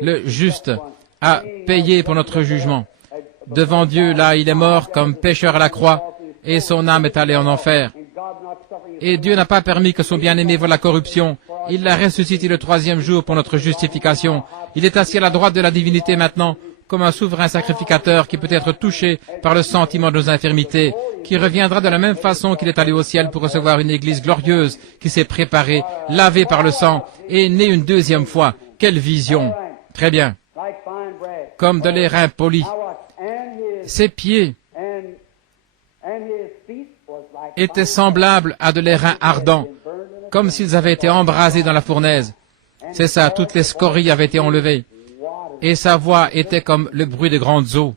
Le juste a payé pour notre jugement. Devant Dieu, là, il est mort comme pécheur à la croix, et son âme est allée en enfer. Et Dieu n'a pas permis que son bien-aimé voie la corruption. Il l'a ressuscité le 3e jour pour notre justification. Il est assis à la droite de la divinité maintenant, comme un souverain sacrificateur qui peut être touché par le sentiment de nos infirmités, qui reviendra de la même façon qu'il est allé au ciel pour recevoir une église glorieuse qui s'est préparée, lavée par le sang, et née une 2e fois. Quelle vision! Très bien. Comme de l'airain poli. Ses pieds étaient semblables à de l'airain ardent, comme s'ils avaient été embrasés dans la fournaise. C'est ça, toutes les scories avaient été enlevées. Et sa voix était comme le bruit de grandes eaux.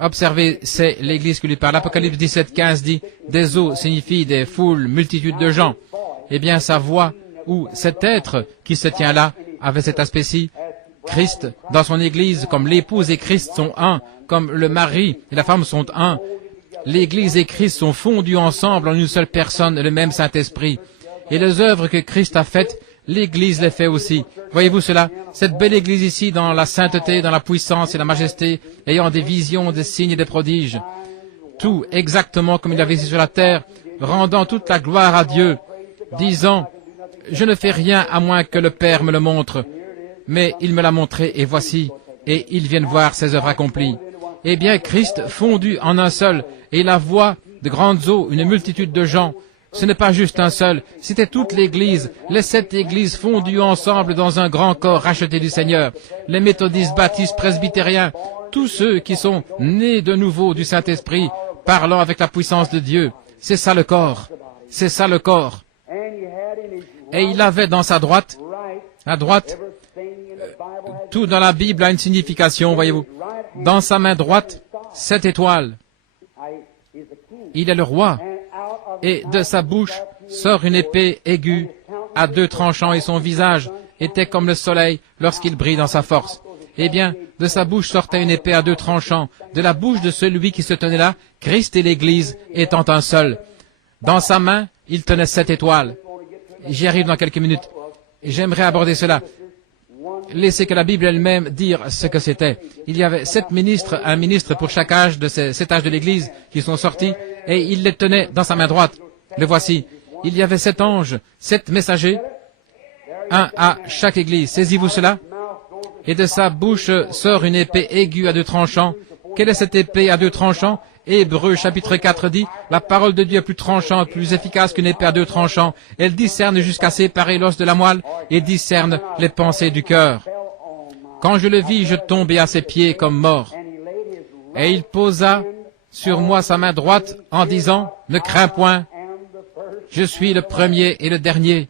Observez, c'est l'Église qui lui parle. Apocalypse 17:15 dit, des eaux signifie des foules, multitudes de gens. Eh bien, sa voix, ou cet être qui se tient là, avait cet aspect-ci. Christ, dans son Église, comme l'épouse et Christ sont un, comme le mari et la femme sont un. L'Église et Christ sont fondus ensemble en une seule personne, le même Saint-Esprit. Et les œuvres que Christ a faites, l'Église les fait aussi. Voyez-vous cela? Cette belle Église ici, dans la sainteté, dans la puissance et la majesté, ayant des visions, des signes et des prodiges. Tout exactement comme il avait ici sur la terre, rendant toute la gloire à Dieu, disant, « Je ne fais rien à moins que le Père me le montre. » Mais il me l'a montré, et voici, et ils viennent voir ses œuvres accomplies. Eh bien, Christ fondu en un seul, et la voix de grandes eaux, une multitude de gens. Ce n'est pas juste un seul, c'était toute l'Église, les 7 églises fondues ensemble dans un grand corps racheté du Seigneur, les méthodistes, baptistes, presbytériens, tous ceux qui sont nés de nouveau du Saint-Esprit, parlant avec la puissance de Dieu. C'est ça le corps. C'est ça le corps. Et il avait dans sa droite, à droite, tout dans la Bible a une signification, voyez-vous. Dans sa main droite, 7 étoiles. Il est le roi. Et de sa bouche sort une épée aiguë à 2 tranchants et son visage était comme le soleil lorsqu'il brille dans sa force. Eh bien, de sa bouche sortait une épée à 2 tranchants. De la bouche de celui qui se tenait là, Christ et l'Église étant un seul. Dans sa main, il tenait 7 étoiles. J'y arrive dans quelques minutes. J'aimerais aborder cela. Laissez que la Bible elle-même dire ce que c'était. Il y avait 7 ministres, un ministre pour chaque âge de ces 7 âges de l'Église qui sont sortis, et il les tenait dans sa main droite. Le voici. Il y avait 7 anges, 7 messagers, un à chaque Église. Saisissez-vous cela? Et de sa bouche sort une épée aiguë à 2 tranchants. Quelle est cette épée à 2 tranchants? Hébreux chapitre 4 dit, la parole de Dieu est plus tranchante, plus efficace qu'une épée à deux tranchants. Elle discerne jusqu'à séparer l'os de la moelle et discerne les pensées du cœur. Quand je le vis, je tombai à ses pieds comme mort. Et il posa sur moi sa main droite en disant, ne crains point, je suis le premier et le dernier.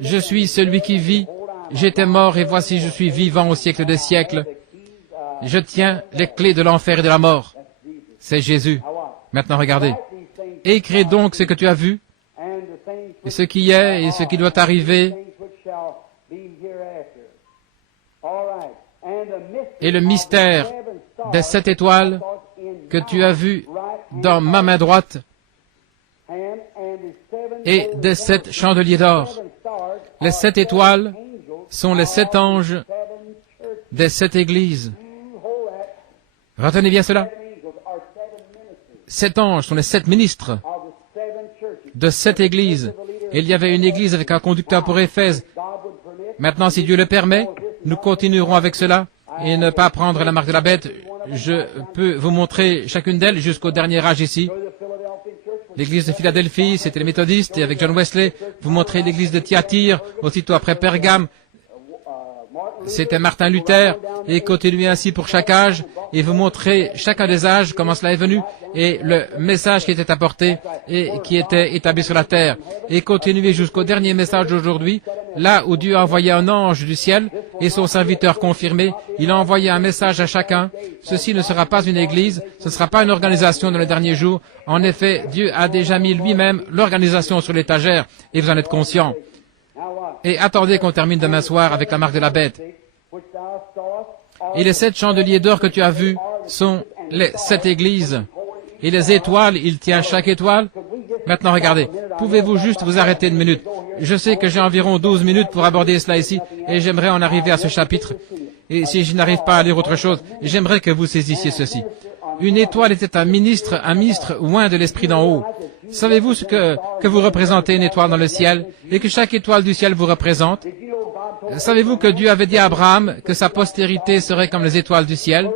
Je suis celui qui vit. J'étais mort et voici je suis vivant au siècle des siècles. Je tiens les clés de l'enfer et de la mort. C'est Jésus. Maintenant regardez. Écris donc ce que tu as vu, et ce qui est et ce qui doit arriver, et le mystère des 7 étoiles que tu as vu dans ma main droite, et des 7 chandeliers d'or. Les 7 étoiles sont les 7 anges des 7 églises. Retenez bien cela. 7 anges sont les 7 ministres de 7 églises. Il y avait une église avec un conducteur pour Éphèse. Maintenant, si Dieu le permet, nous continuerons avec cela et ne pas prendre la marque de la bête. Je peux vous montrer chacune d'elles jusqu'au dernier âge ici. L'église de Philadelphie, c'était les méthodistes, et avec John Wesley, vous montrez l'église de Thyatire, aussitôt après Pergame, c'était Martin Luther, et continuez ainsi pour chaque âge, et vous montrez chacun des âges, comment cela est venu, et le message qui était apporté, et qui était établi sur la terre. Et continuez jusqu'au dernier message d'aujourd'hui, là où Dieu a envoyé un ange du ciel, et son serviteur confirmé, il a envoyé un message à chacun. Ceci ne sera pas une église, ce ne sera pas une organisation dans les derniers jours. En effet, Dieu a déjà mis lui-même l'organisation sur l'étagère, et vous en êtes conscient. Et attendez qu'on termine demain soir avec la marque de la bête. Et les 7 chandeliers d'or que tu as vus sont les 7 églises. Et les étoiles, il tient chaque étoile. Maintenant, regardez, pouvez-vous juste vous arrêter une minute? Je sais que j'ai environ 12 minutes pour aborder cela ici, et j'aimerais en arriver à ce chapitre. Et si je n'arrive pas à lire autre chose, j'aimerais que vous saisissiez ceci. Une étoile était un ministre loin de l'esprit d'en haut. Savez-vous ce que vous représentez une étoile dans le ciel, et que chaque étoile du ciel vous représente? Savez-vous que Dieu avait dit à Abraham que sa postérité serait comme les étoiles du ciel?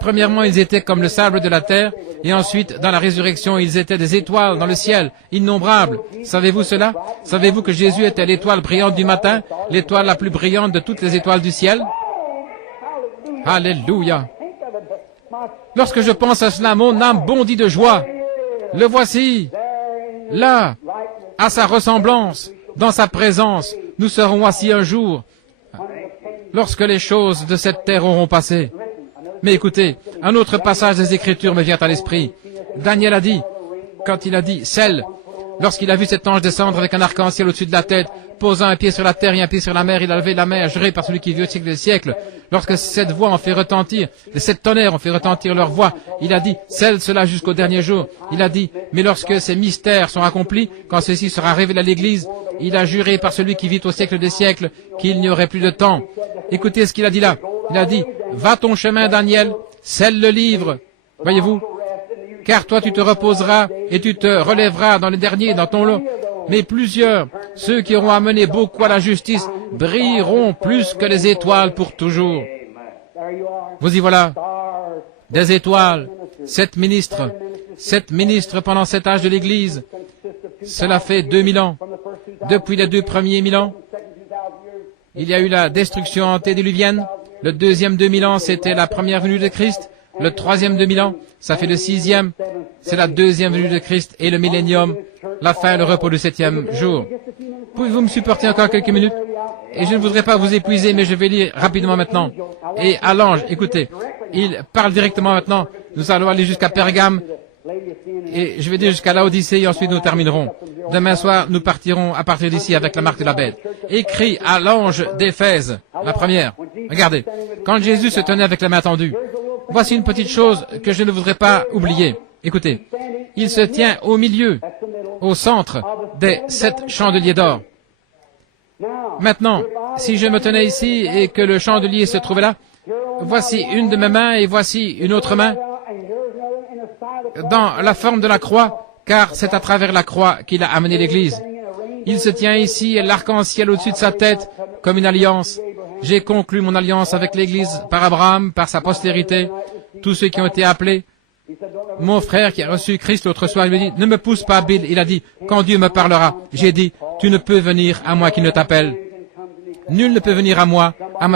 Premièrement, ils étaient comme le sable de la terre, et ensuite, dans la résurrection, ils étaient des étoiles dans le ciel, innombrables. Savez-vous cela? Savez-vous que Jésus était l'étoile brillante du matin, l'étoile la plus brillante de toutes les étoiles du ciel? Alléluia! Lorsque je pense à cela, mon âme bondit de joie. Le voici, là, à sa ressemblance, dans sa présence. Nous serons assis un jour, lorsque les choses de cette terre auront passé. Mais écoutez, un autre passage des Écritures me vient à l'esprit. Daniel a dit, quand il a dit « Celle », lorsqu'il a vu cet ange descendre avec un arc-en-ciel au-dessus de la tête, posant un pied sur la terre et un pied sur la mer, il a levé la main à jurer par celui qui vit au siècle des siècles. Lorsque cette voix en fait retentir, les 7 tonnerres ont fait retentir leur voix, il a dit « Celle cela jusqu'au dernier jour ». Il a dit « Mais lorsque ces mystères sont accomplis, quand ceci sera révélé à l'Église, il a juré par celui qui vit au siècle des siècles qu'il n'y aurait plus de temps. » Écoutez ce qu'il a dit là. Il a dit « Va ton chemin, Daniel, scelle le livre. » Voyez-vous? Car toi tu te reposeras et tu te relèveras dans les derniers, dans ton lot. Mais plusieurs, ceux qui auront amené beaucoup à la justice, brilleront plus que les étoiles pour toujours. Vous y voilà. Des étoiles, 7 ministres pendant cet âge de l'Église. Cela fait 2000 ans. Depuis les 2 premiers 1000 ans, il y a eu la destruction antédiluvienne. Le deuxième 2000 ans, c'était la première venue de Christ. Le troisième 2000 ans, ça fait le 6e, c'est la deuxième venue de Christ, et le millénium, la fin, le repos du 7e jour. Pouvez-vous me supporter encore quelques minutes? Et je ne voudrais pas vous épuiser, mais je vais lire rapidement maintenant. Et à l'ange, écoutez, il parle directement maintenant. Nous allons aller jusqu'à Pergame, et je vais dire jusqu'à Laodicée, et ensuite nous terminerons. Demain soir, nous partirons à partir d'ici avec la marque de la bête. Écrit à l'ange d'Éphèse, la première. Regardez, quand Jésus se tenait avec la main tendue, voici une petite chose que je ne voudrais pas oublier. Écoutez, il se tient au milieu, au centre des 7 chandeliers d'or. Maintenant, si je me tenais ici et que le chandelier se trouvait là, voici une de mes mains et voici une autre main dans la forme de la croix, car c'est à travers la croix qu'il a amené l'Église. Il se tient ici et l'arc-en-ciel au-dessus de sa tête comme une alliance. J'ai conclu mon alliance avec l'Église par Abraham, par sa postérité, tous ceux qui ont été appelés. Mon frère qui a reçu Christ l'autre soir, il me dit, ne me pousse pas, Bill. Il a dit, quand Dieu me parlera. J'ai dit, tu ne peux venir à moi qu'il ne t'appelle. Nul ne peut venir à moi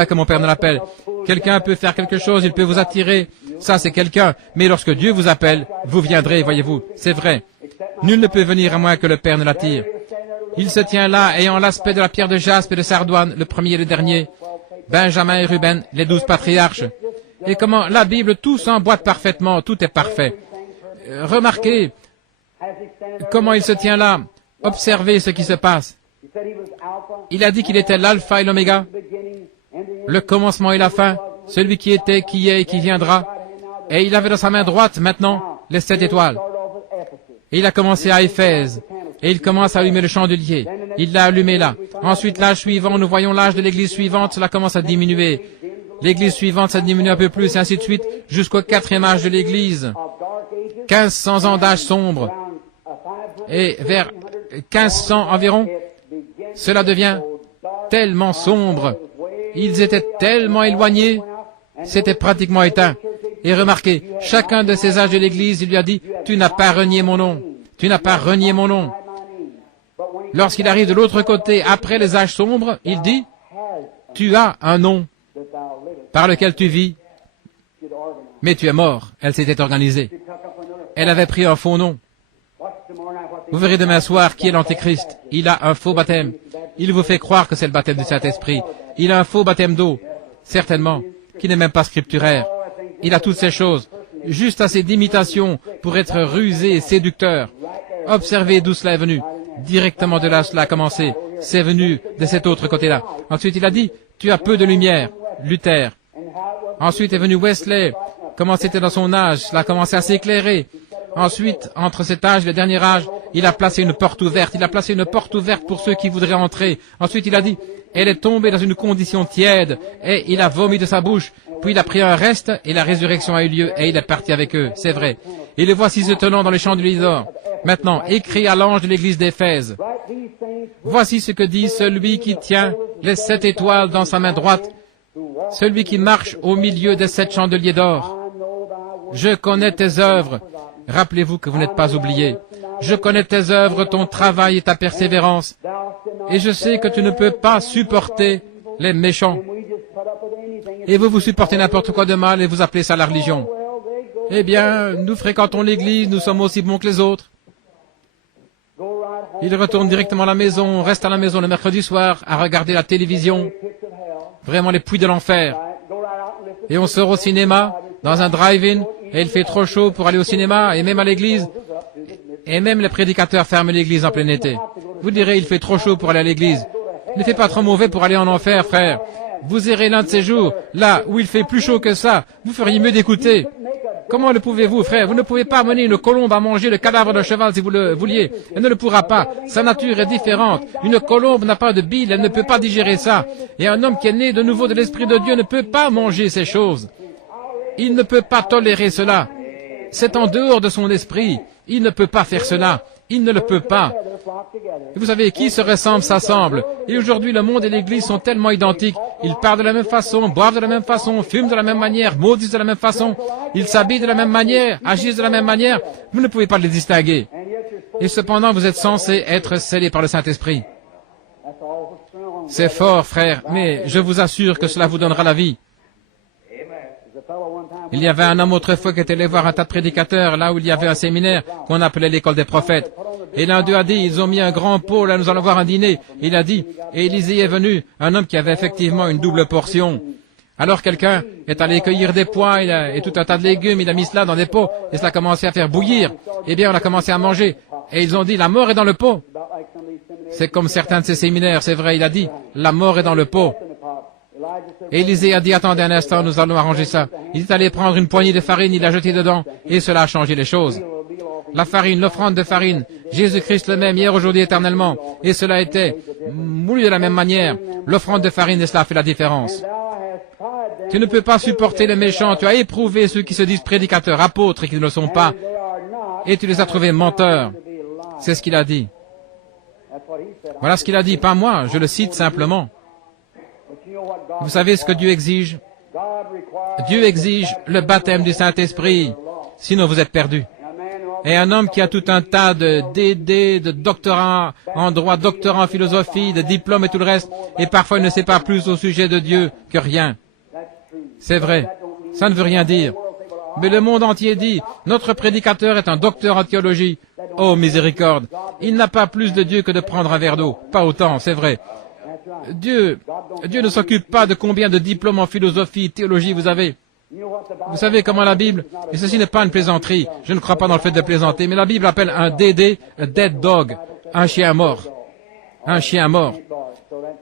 que mon Père ne l'appelle. Quelqu'un peut faire quelque chose, il peut vous attirer. Ça, c'est quelqu'un. Mais lorsque Dieu vous appelle, vous viendrez, voyez-vous. C'est vrai. Nul ne peut venir à moins que le Père ne l'attire. Il se tient là, ayant l'aspect de la pierre de jaspe et de sardoine, le premier et le dernier. Benjamin et Ruben, les 12 patriarches. Et comment la Bible, tout s'emboîte parfaitement, tout est parfait. Remarquez comment il se tient là. Observez ce qui se passe. Il a dit qu'il était l'alpha et l'oméga, le commencement et la fin, celui qui était, qui est et qui viendra. Et il avait dans sa main droite, maintenant, les 7 étoiles. Et il a commencé à Éphèse. Et il commence à allumer le chandelier. Il l'a allumé là. Ensuite, l'âge suivant, nous voyons l'âge de l'église suivante, cela commence à diminuer. L'église suivante, ça diminue un peu plus, et ainsi de suite, jusqu'au 4e âge de l'église. 1500 ans d'âge sombre. Et vers 1500 environ, cela devient tellement sombre. Ils étaient tellement éloignés, c'était pratiquement éteint. Et remarquez, chacun de ces âges de l'église, il lui a dit, tu n'as pas renié mon nom. Tu n'as pas renié mon nom. Lorsqu'il arrive de l'autre côté, après les âges sombres, il dit, tu as un nom par lequel tu vis, mais tu es mort. Elle s'était organisée. Elle avait pris un faux nom. Vous verrez demain soir qui est l'Antéchrist. Il a un faux baptême. Il vous fait croire que c'est le baptême du Saint-Esprit. Il a un faux baptême d'eau, certainement, qui n'est même pas scripturaire. Il a toutes ces choses, juste assez d'imitation pour être rusé et séducteur. Observez d'où cela est venu. Directement de là, cela a commencé. C'est venu de cet autre côté-là. Ensuite, il a dit, tu as peu de lumière, Luther. Ensuite est venu Wesley. Comment c'était dans son âge, cela a commencé à s'éclairer. Ensuite, entre cet âge et le dernier âge, il a placé une porte ouverte. Il a placé une porte ouverte pour ceux qui voudraient entrer. Ensuite, il a dit, elle est tombée dans une condition tiède, et il a vomi de sa bouche. Puis il a pris un reste, et la résurrection a eu lieu, et il est parti avec eux. C'est vrai. Et le voici se tenant dans les chandeliers d'or. Maintenant, écrit à l'ange de l'église d'Éphèse. Voici ce que dit celui qui tient les 7 étoiles dans sa main droite, celui qui marche au milieu des 7 chandeliers d'or. Je connais tes œuvres. Rappelez-vous que vous n'êtes pas oubliés. Je connais tes œuvres, ton travail et ta persévérance. Et je sais que tu ne peux pas supporter les méchants. Et vous supportez n'importe quoi de mal et vous appelez ça la religion. Eh bien, nous fréquentons l'église, nous sommes aussi bons que les autres. Ils retournent directement à la maison, restent à la maison le mercredi soir à regarder la télévision. Vraiment les puits de l'enfer. Et on sort au cinéma, dans un drive-in, et il fait trop chaud pour aller au cinéma, et même à l'église. Et même les prédicateurs ferment l'église en plein été. Vous direz, il fait trop chaud pour aller à l'église. Il ne fait pas trop mauvais pour aller en enfer, frère. Vous irez l'un de ces jours, là où il fait plus chaud que ça. Vous feriez mieux d'écouter. Comment le pouvez-vous, frère? Vous ne pouvez pas amener une colombe à manger le cadavre d'un cheval si vous le vouliez. Elle ne le pourra pas. Sa nature est différente. Une colombe n'a pas de bile, elle ne peut pas digérer ça. Et un homme qui est né de nouveau de l'Esprit de Dieu ne peut pas manger ces choses. Il ne peut pas tolérer cela. C'est en dehors de son esprit. Il ne peut pas faire cela. Il ne le peut pas. Et vous savez, qui se ressemble s'assemble. Et aujourd'hui, le monde et l'Église sont tellement identiques. Ils parlent de la même façon, boivent de la même façon, fument de la même manière, maudissent de la même façon. Ils s'habillent de la même manière, agissent de la même manière. Vous ne pouvez pas les distinguer. Et cependant, vous êtes censés être scellés par le Saint-Esprit. C'est fort, frère, mais je vous assure que cela vous donnera la vie. Il y avait un homme autrefois qui était allé voir un tas de prédicateurs, là où il y avait un séminaire qu'on appelait l'école des prophètes. Et l'un d'eux a dit, ils ont mis un grand pot, là nous allons voir un dîner. Il a dit, et Élisée est venu, un homme qui avait effectivement une double portion. Alors quelqu'un est allé cueillir des pois et tout un tas de légumes, il a mis cela dans des pots, et cela a commencé à faire bouillir. Eh bien, on a commencé à manger. Et ils ont dit, la mort est dans le pot. C'est comme certains de ces séminaires, c'est vrai, il a dit, la mort est dans le pot. Et Élisée a dit, attendez un instant, nous allons arranger ça. Il est allé prendre une poignée de farine, il l'a jetée dedans, et cela a changé les choses. La farine, l'offrande de farine, Jésus-Christ le même, hier, aujourd'hui, éternellement. Et cela était moulu de la même manière. L'offrande de farine, et cela a fait la différence. Tu ne peux pas supporter les méchants, tu as éprouvé ceux qui se disent prédicateurs, apôtres, et qui ne le sont pas. Et tu les as trouvés menteurs. C'est ce qu'il a dit. Voilà ce qu'il a dit, pas moi, je le cite simplement. Vous savez ce que Dieu exige? Dieu exige le baptême du Saint-Esprit, sinon vous êtes perdus. Et un homme qui a tout un tas de DD, de doctorats en droit, doctorats en philosophie, de diplômes et tout le reste, et parfois il ne sait pas plus au sujet de Dieu que rien. C'est vrai, ça ne veut rien dire. Mais le monde entier dit, notre prédicateur est un docteur en théologie. Oh miséricorde, il n'a pas plus de Dieu que de prendre un verre d'eau. Pas autant, c'est vrai. Dieu ne s'occupe pas de combien de diplômes en philosophie, théologie vous avez. Vous savez comment la Bible, et ceci n'est pas une plaisanterie, je ne crois pas dans le fait de plaisanter, mais la Bible appelle un DD, un dead dog, un chien mort. Un chien mort.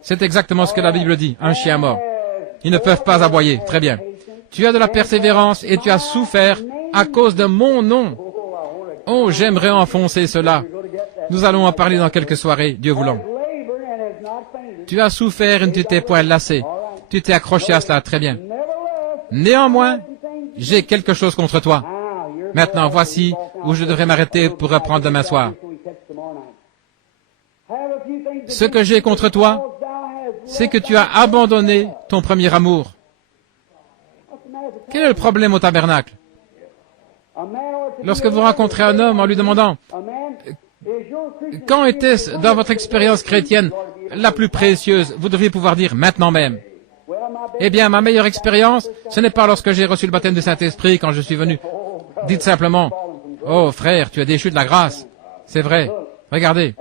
C'est exactement ce que la Bible dit, un chien mort. Ils ne peuvent pas aboyer, très bien. Tu as de la persévérance et tu as souffert à cause de mon nom. Oh, j'aimerais enfoncer cela. Nous allons en parler dans quelques soirées, Dieu voulant. Tu as souffert et ne t'es point lassé. Tu t'es accroché à cela, très bien. Néanmoins, j'ai quelque chose contre toi. Maintenant, voici où je devrais m'arrêter pour reprendre demain soir. Ce que j'ai contre toi, c'est que tu as abandonné ton premier amour. Quel est le problème au tabernacle? Lorsque vous rencontrez un homme en lui demandant « Quand était-ce dans votre expérience chrétienne la plus précieuse ?» vous devriez pouvoir dire « Maintenant même ». Eh bien, ma meilleure expérience, ce n'est pas lorsque j'ai reçu le baptême du Saint-Esprit quand je suis venu. Dites simplement « Oh frère, tu as déchu de la grâce. » C'est vrai. Regardez.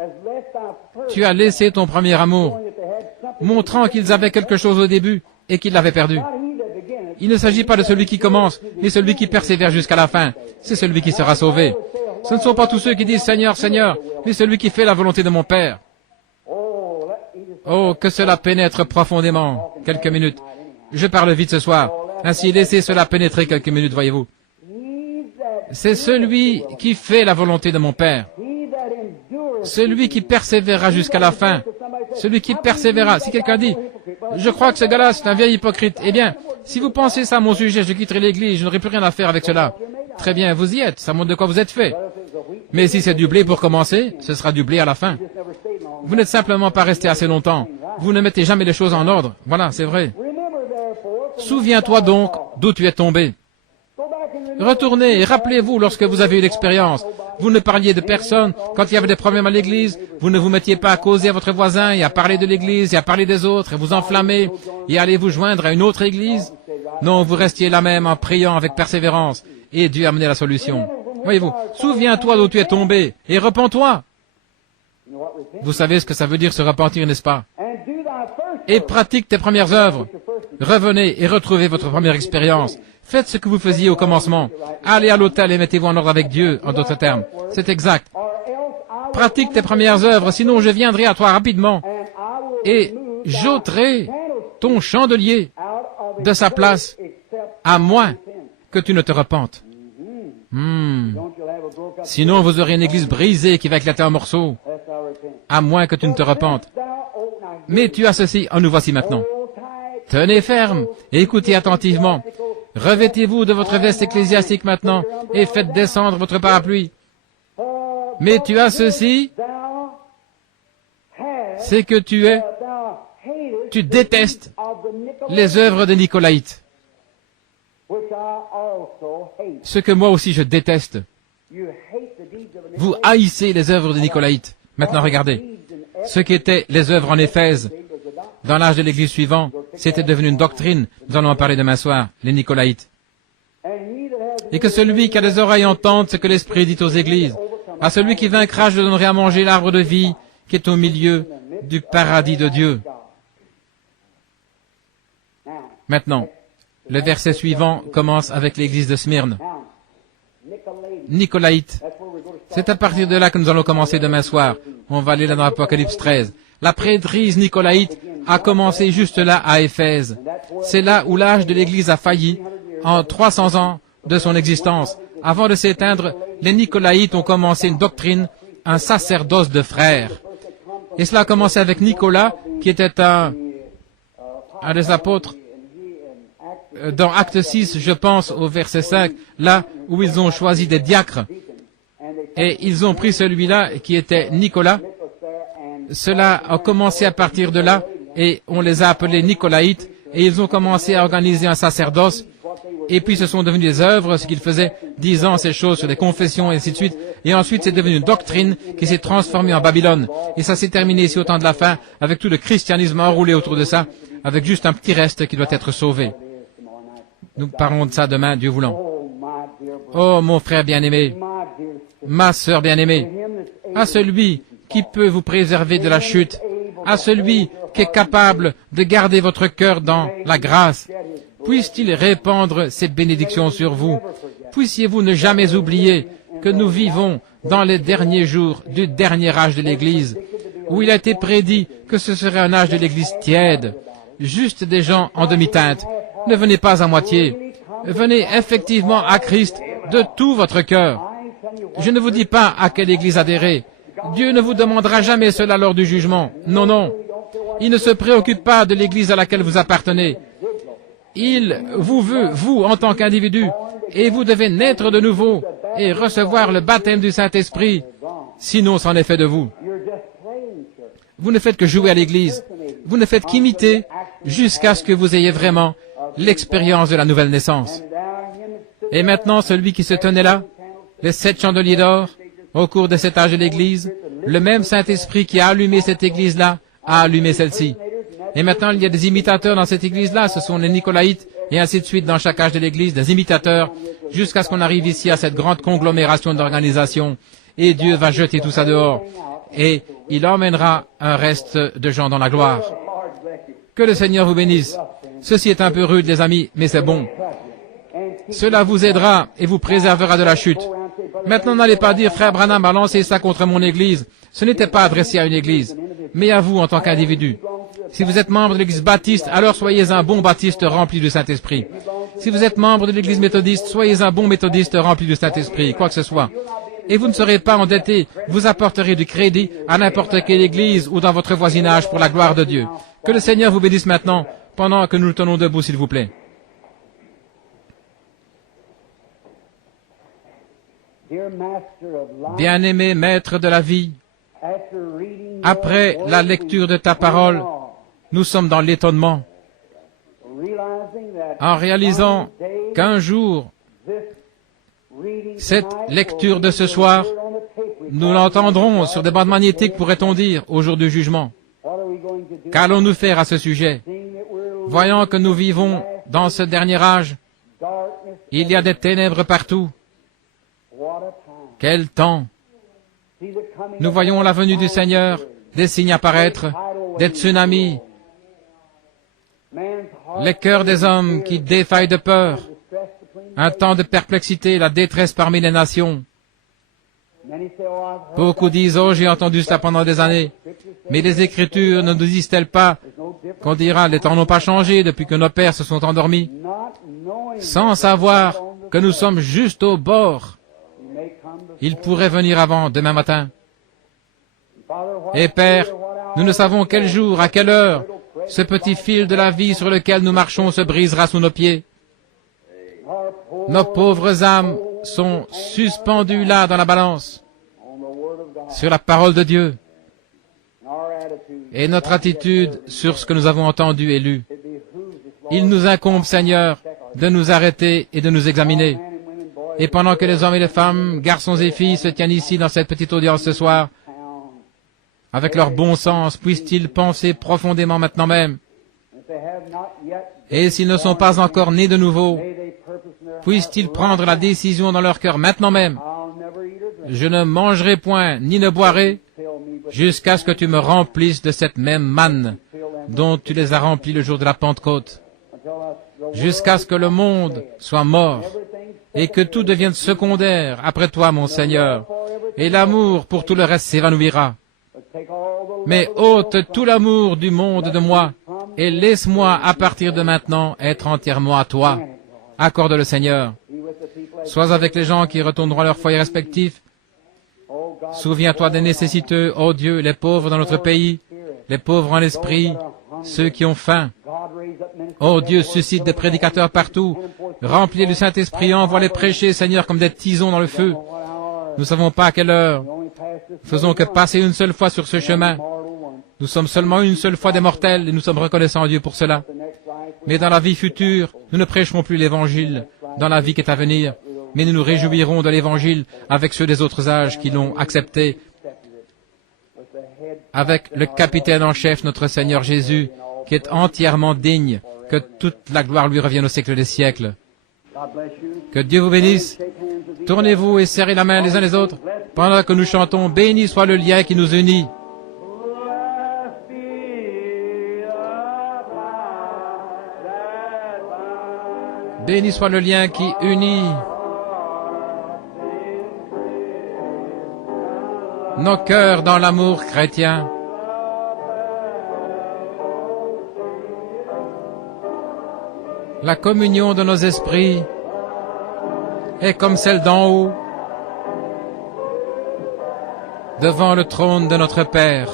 Tu as laissé ton premier amour, montrant qu'ils avaient quelque chose au début et qu'ils l'avaient perdu. Il ne s'agit pas de celui qui commence, mais celui qui persévère jusqu'à la fin. C'est celui qui sera sauvé. Ce ne sont pas tous ceux qui disent « Seigneur, Seigneur », mais celui qui fait la volonté de mon Père. Oh, que cela pénètre profondément. Quelques minutes. Je parle vite ce soir. Ainsi, laissez cela pénétrer quelques minutes, voyez-vous. C'est celui qui fait la volonté de mon Père. Celui qui persévérera jusqu'à la fin. Celui qui persévérera. Si quelqu'un dit, je crois que ce gars-là, c'est un vieil hypocrite. Eh bien, si vous pensez ça à mon sujet, je quitterai l'église, je n'aurai plus rien à faire avec cela. Très bien, vous y êtes. Ça montre de quoi vous êtes fait. Mais si c'est du blé pour commencer, ce sera du blé à la fin. Vous n'êtes simplement pas resté assez longtemps. Vous ne mettez jamais les choses en ordre. Voilà, c'est vrai. Souviens-toi donc d'où tu es tombé. Retournez et rappelez-vous lorsque vous avez eu l'expérience. Vous ne parliez de personne quand il y avait des problèmes à l'église. Vous ne vous mettiez pas à causer à votre voisin et à parler de l'église et à parler des autres et vous enflammer et allez vous joindre à une autre église. Non, vous restiez là même en priant avec persévérance et Dieu a amené la solution. Voyez-vous, souviens-toi d'où tu es tombé et repens-toi. Vous savez ce que ça veut dire se repentir, n'est-ce pas? Et pratique tes premières œuvres. Revenez et retrouvez votre première expérience. Faites ce que vous faisiez au commencement. Allez à l'autel et mettez-vous en ordre avec Dieu, en d'autres termes. C'est exact. Pratique tes premières œuvres, sinon je viendrai à toi rapidement et j'ôterai ton chandelier de sa place, à moins que tu ne te repentes. Sinon vous aurez une église brisée qui va éclater en morceaux, à moins que tu ne te repentes. Mais tu as ceci, nous voici maintenant. Tenez ferme et écoutez attentivement. Revêtez-vous de votre veste ecclésiastique maintenant et faites descendre votre parapluie. Mais tu as ceci, c'est que tu détestes les œuvres des Nicolaïtes. Ce que moi aussi je déteste. Vous haïssez les œuvres des Nicolaïtes. Maintenant regardez. Ce qu'étaient les œuvres en Éphèse, dans l'âge de l'Église suivant, c'était devenu une doctrine. Nous allons en parler demain soir, les Nicolaïtes. Et que celui qui a des oreilles entende ce que l'Esprit dit aux églises. À celui qui vaincra, je donnerai à manger l'arbre de vie qui est au milieu du paradis de Dieu. Maintenant, le verset suivant commence avec l'église de Smyrne. Nicolaïtes. C'est à partir de là que nous allons commencer demain soir. On va aller là dans l'Apocalypse 13. La prêtrise nicolaïte a commencé juste là à Éphèse. C'est là où l'âge de l'Église a failli, en 300 ans de son existence. Avant de s'éteindre, les Nicolaïtes ont commencé une doctrine, un sacerdoce de frères. Et cela a commencé avec Nicolas, qui était un des apôtres. Dans Acte 6, je pense au verset 5, là où ils ont choisi des diacres. Et ils ont pris celui-là qui était Nicolas. Cela a commencé à partir de là et on les a appelés Nicolaïtes et ils ont commencé à organiser un sacerdoce, et puis ce sont devenus des œuvres, ce qu'ils faisaient, disant ces choses sur des confessions et ainsi de suite, et ensuite c'est devenu une doctrine qui s'est transformée en Babylone, et ça s'est terminé ici au temps de la fin, avec tout le christianisme enroulé autour de ça, avec juste un petit reste qui doit être sauvé. Nous parlons de ça demain, Dieu voulant. Oh, mon frère bien-aimé, ma sœur bien-aimée, à celui qui peut vous préserver de la chute, à celui qui est capable de garder votre cœur dans la grâce, puisse-t-il répandre ses bénédictions sur vous. Puissiez-vous ne jamais oublier que nous vivons dans les derniers jours du dernier âge de l'Église, où il a été prédit que ce serait un âge de l'Église tiède, juste des gens en demi-teinte. Ne venez pas à moitié. Venez effectivement à Christ de tout votre cœur. Je ne vous dis pas à quelle Église adhérer. Dieu ne vous demandera jamais cela lors du jugement. Non, non. Il ne se préoccupe pas de l'Église à laquelle vous appartenez. Il vous veut, vous, en tant qu'individu, et vous devez naître de nouveau et recevoir le baptême du Saint-Esprit. Sinon, c'en est fait de vous. Vous ne faites que jouer à l'Église. Vous ne faites qu'imiter jusqu'à ce que vous ayez vraiment l'expérience de la nouvelle naissance. Et maintenant, celui qui se tenait là, les 7 chandeliers d'or, au cours de cet âge de l'Église, le même Saint-Esprit qui a allumé cette Église-là, a allumé celle-ci. Et maintenant, il y a des imitateurs dans cette Église-là, ce sont les Nicolaïtes, et ainsi de suite dans chaque âge de l'Église, des imitateurs, jusqu'à ce qu'on arrive ici à cette grande conglomération d'organisations. Et Dieu va jeter tout ça dehors, et il emmènera un reste de gens dans la gloire. Que le Seigneur vous bénisse. Ceci est un peu rude, les amis, mais c'est bon. Cela vous aidera et vous préservera de la chute. Maintenant, n'allez pas dire, frère Branham a lancé ça contre mon Église. Ce n'était pas adressé à une Église, mais à vous en tant qu'individu. Si vous êtes membre de l'Église baptiste, alors soyez un bon baptiste rempli du Saint-Esprit. Si vous êtes membre de l'Église méthodiste, soyez un bon méthodiste rempli du Saint-Esprit, quoi que ce soit. Et vous ne serez pas endetté, vous apporterez du crédit à n'importe quelle Église ou dans votre voisinage pour la gloire de Dieu. Que le Seigneur vous bénisse maintenant, pendant que nous nous tenons debout, s'il vous plaît. Bien-aimé Maître de la vie, après la lecture de ta parole, nous sommes dans l'étonnement, en réalisant qu'un jour, cette lecture de ce soir, nous l'entendrons sur des bandes magnétiques, pourrait-on dire, au jour du jugement. Qu'allons-nous faire à ce sujet? Voyant que nous vivons dans ce dernier âge, il y a des ténèbres partout. Quel temps! Nous voyons la venue du Seigneur, des signes apparaître, des tsunamis, les cœurs des hommes qui défaillent de peur, un temps de perplexité, la détresse parmi les nations. Beaucoup disent, oh, j'ai entendu cela pendant des années, mais les Écritures ne nous disent-elles pas qu'on dira, les temps n'ont pas changé depuis que nos pères se sont endormis, sans savoir que nous sommes juste au bord. Il pourrait venir avant, demain matin. Et Père, nous ne savons quel jour, à quelle heure, ce petit fil de la vie sur lequel nous marchons se brisera sous nos pieds. Nos pauvres âmes sont suspendues là dans la balance, sur la parole de Dieu, et notre attitude sur ce que nous avons entendu et lu. Il nous incombe, Seigneur, de nous arrêter et de nous examiner. Et pendant que les hommes et les femmes, garçons et filles se tiennent ici dans cette petite audience ce soir, avec leur bon sens, puissent-ils penser profondément maintenant même. Et s'ils ne sont pas encore nés de nouveau, puissent-ils prendre la décision dans leur cœur maintenant même. Je ne mangerai point ni ne boirai jusqu'à ce que tu me remplisses de cette même manne dont tu les as remplis le jour de la Pentecôte, jusqu'à ce que le monde soit mort et que tout devienne secondaire après toi, mon Seigneur, et l'amour pour tout le reste s'évanouira. Mais ôte tout l'amour du monde de moi, et laisse-moi à partir de maintenant être entièrement à toi. Accorde-le, Seigneur. Sois avec les gens qui retourneront à leur foyer respectif. Souviens-toi des nécessiteux, ô Dieu, les pauvres dans notre pays, les pauvres en esprit, ceux qui ont faim. Ô Dieu, suscite des prédicateurs partout. Remplis du Saint-Esprit, envoie-les prêcher, Seigneur, comme des tisons dans le feu. Nous ne savons pas à quelle heure. Faisons que passer une seule fois sur ce chemin. Nous sommes seulement une seule fois des mortels et nous sommes reconnaissants à Dieu pour cela. Mais dans la vie future, nous ne prêcherons plus l'Évangile dans la vie qui est à venir, mais nous nous réjouirons de l'Évangile avec ceux des autres âges qui l'ont accepté, avec le capitaine en chef, notre Seigneur Jésus, qui est entièrement digne, que toute la gloire lui revienne au siècle des siècles. Que Dieu vous bénisse. Tournez-vous et serrez la main les uns les autres pendant que nous chantons « Béni soit le lien qui nous unit ». Béni soit le lien qui unit nos cœurs dans l'amour chrétien. La communion de nos esprits est comme celle d'en haut, devant le trône de notre Père.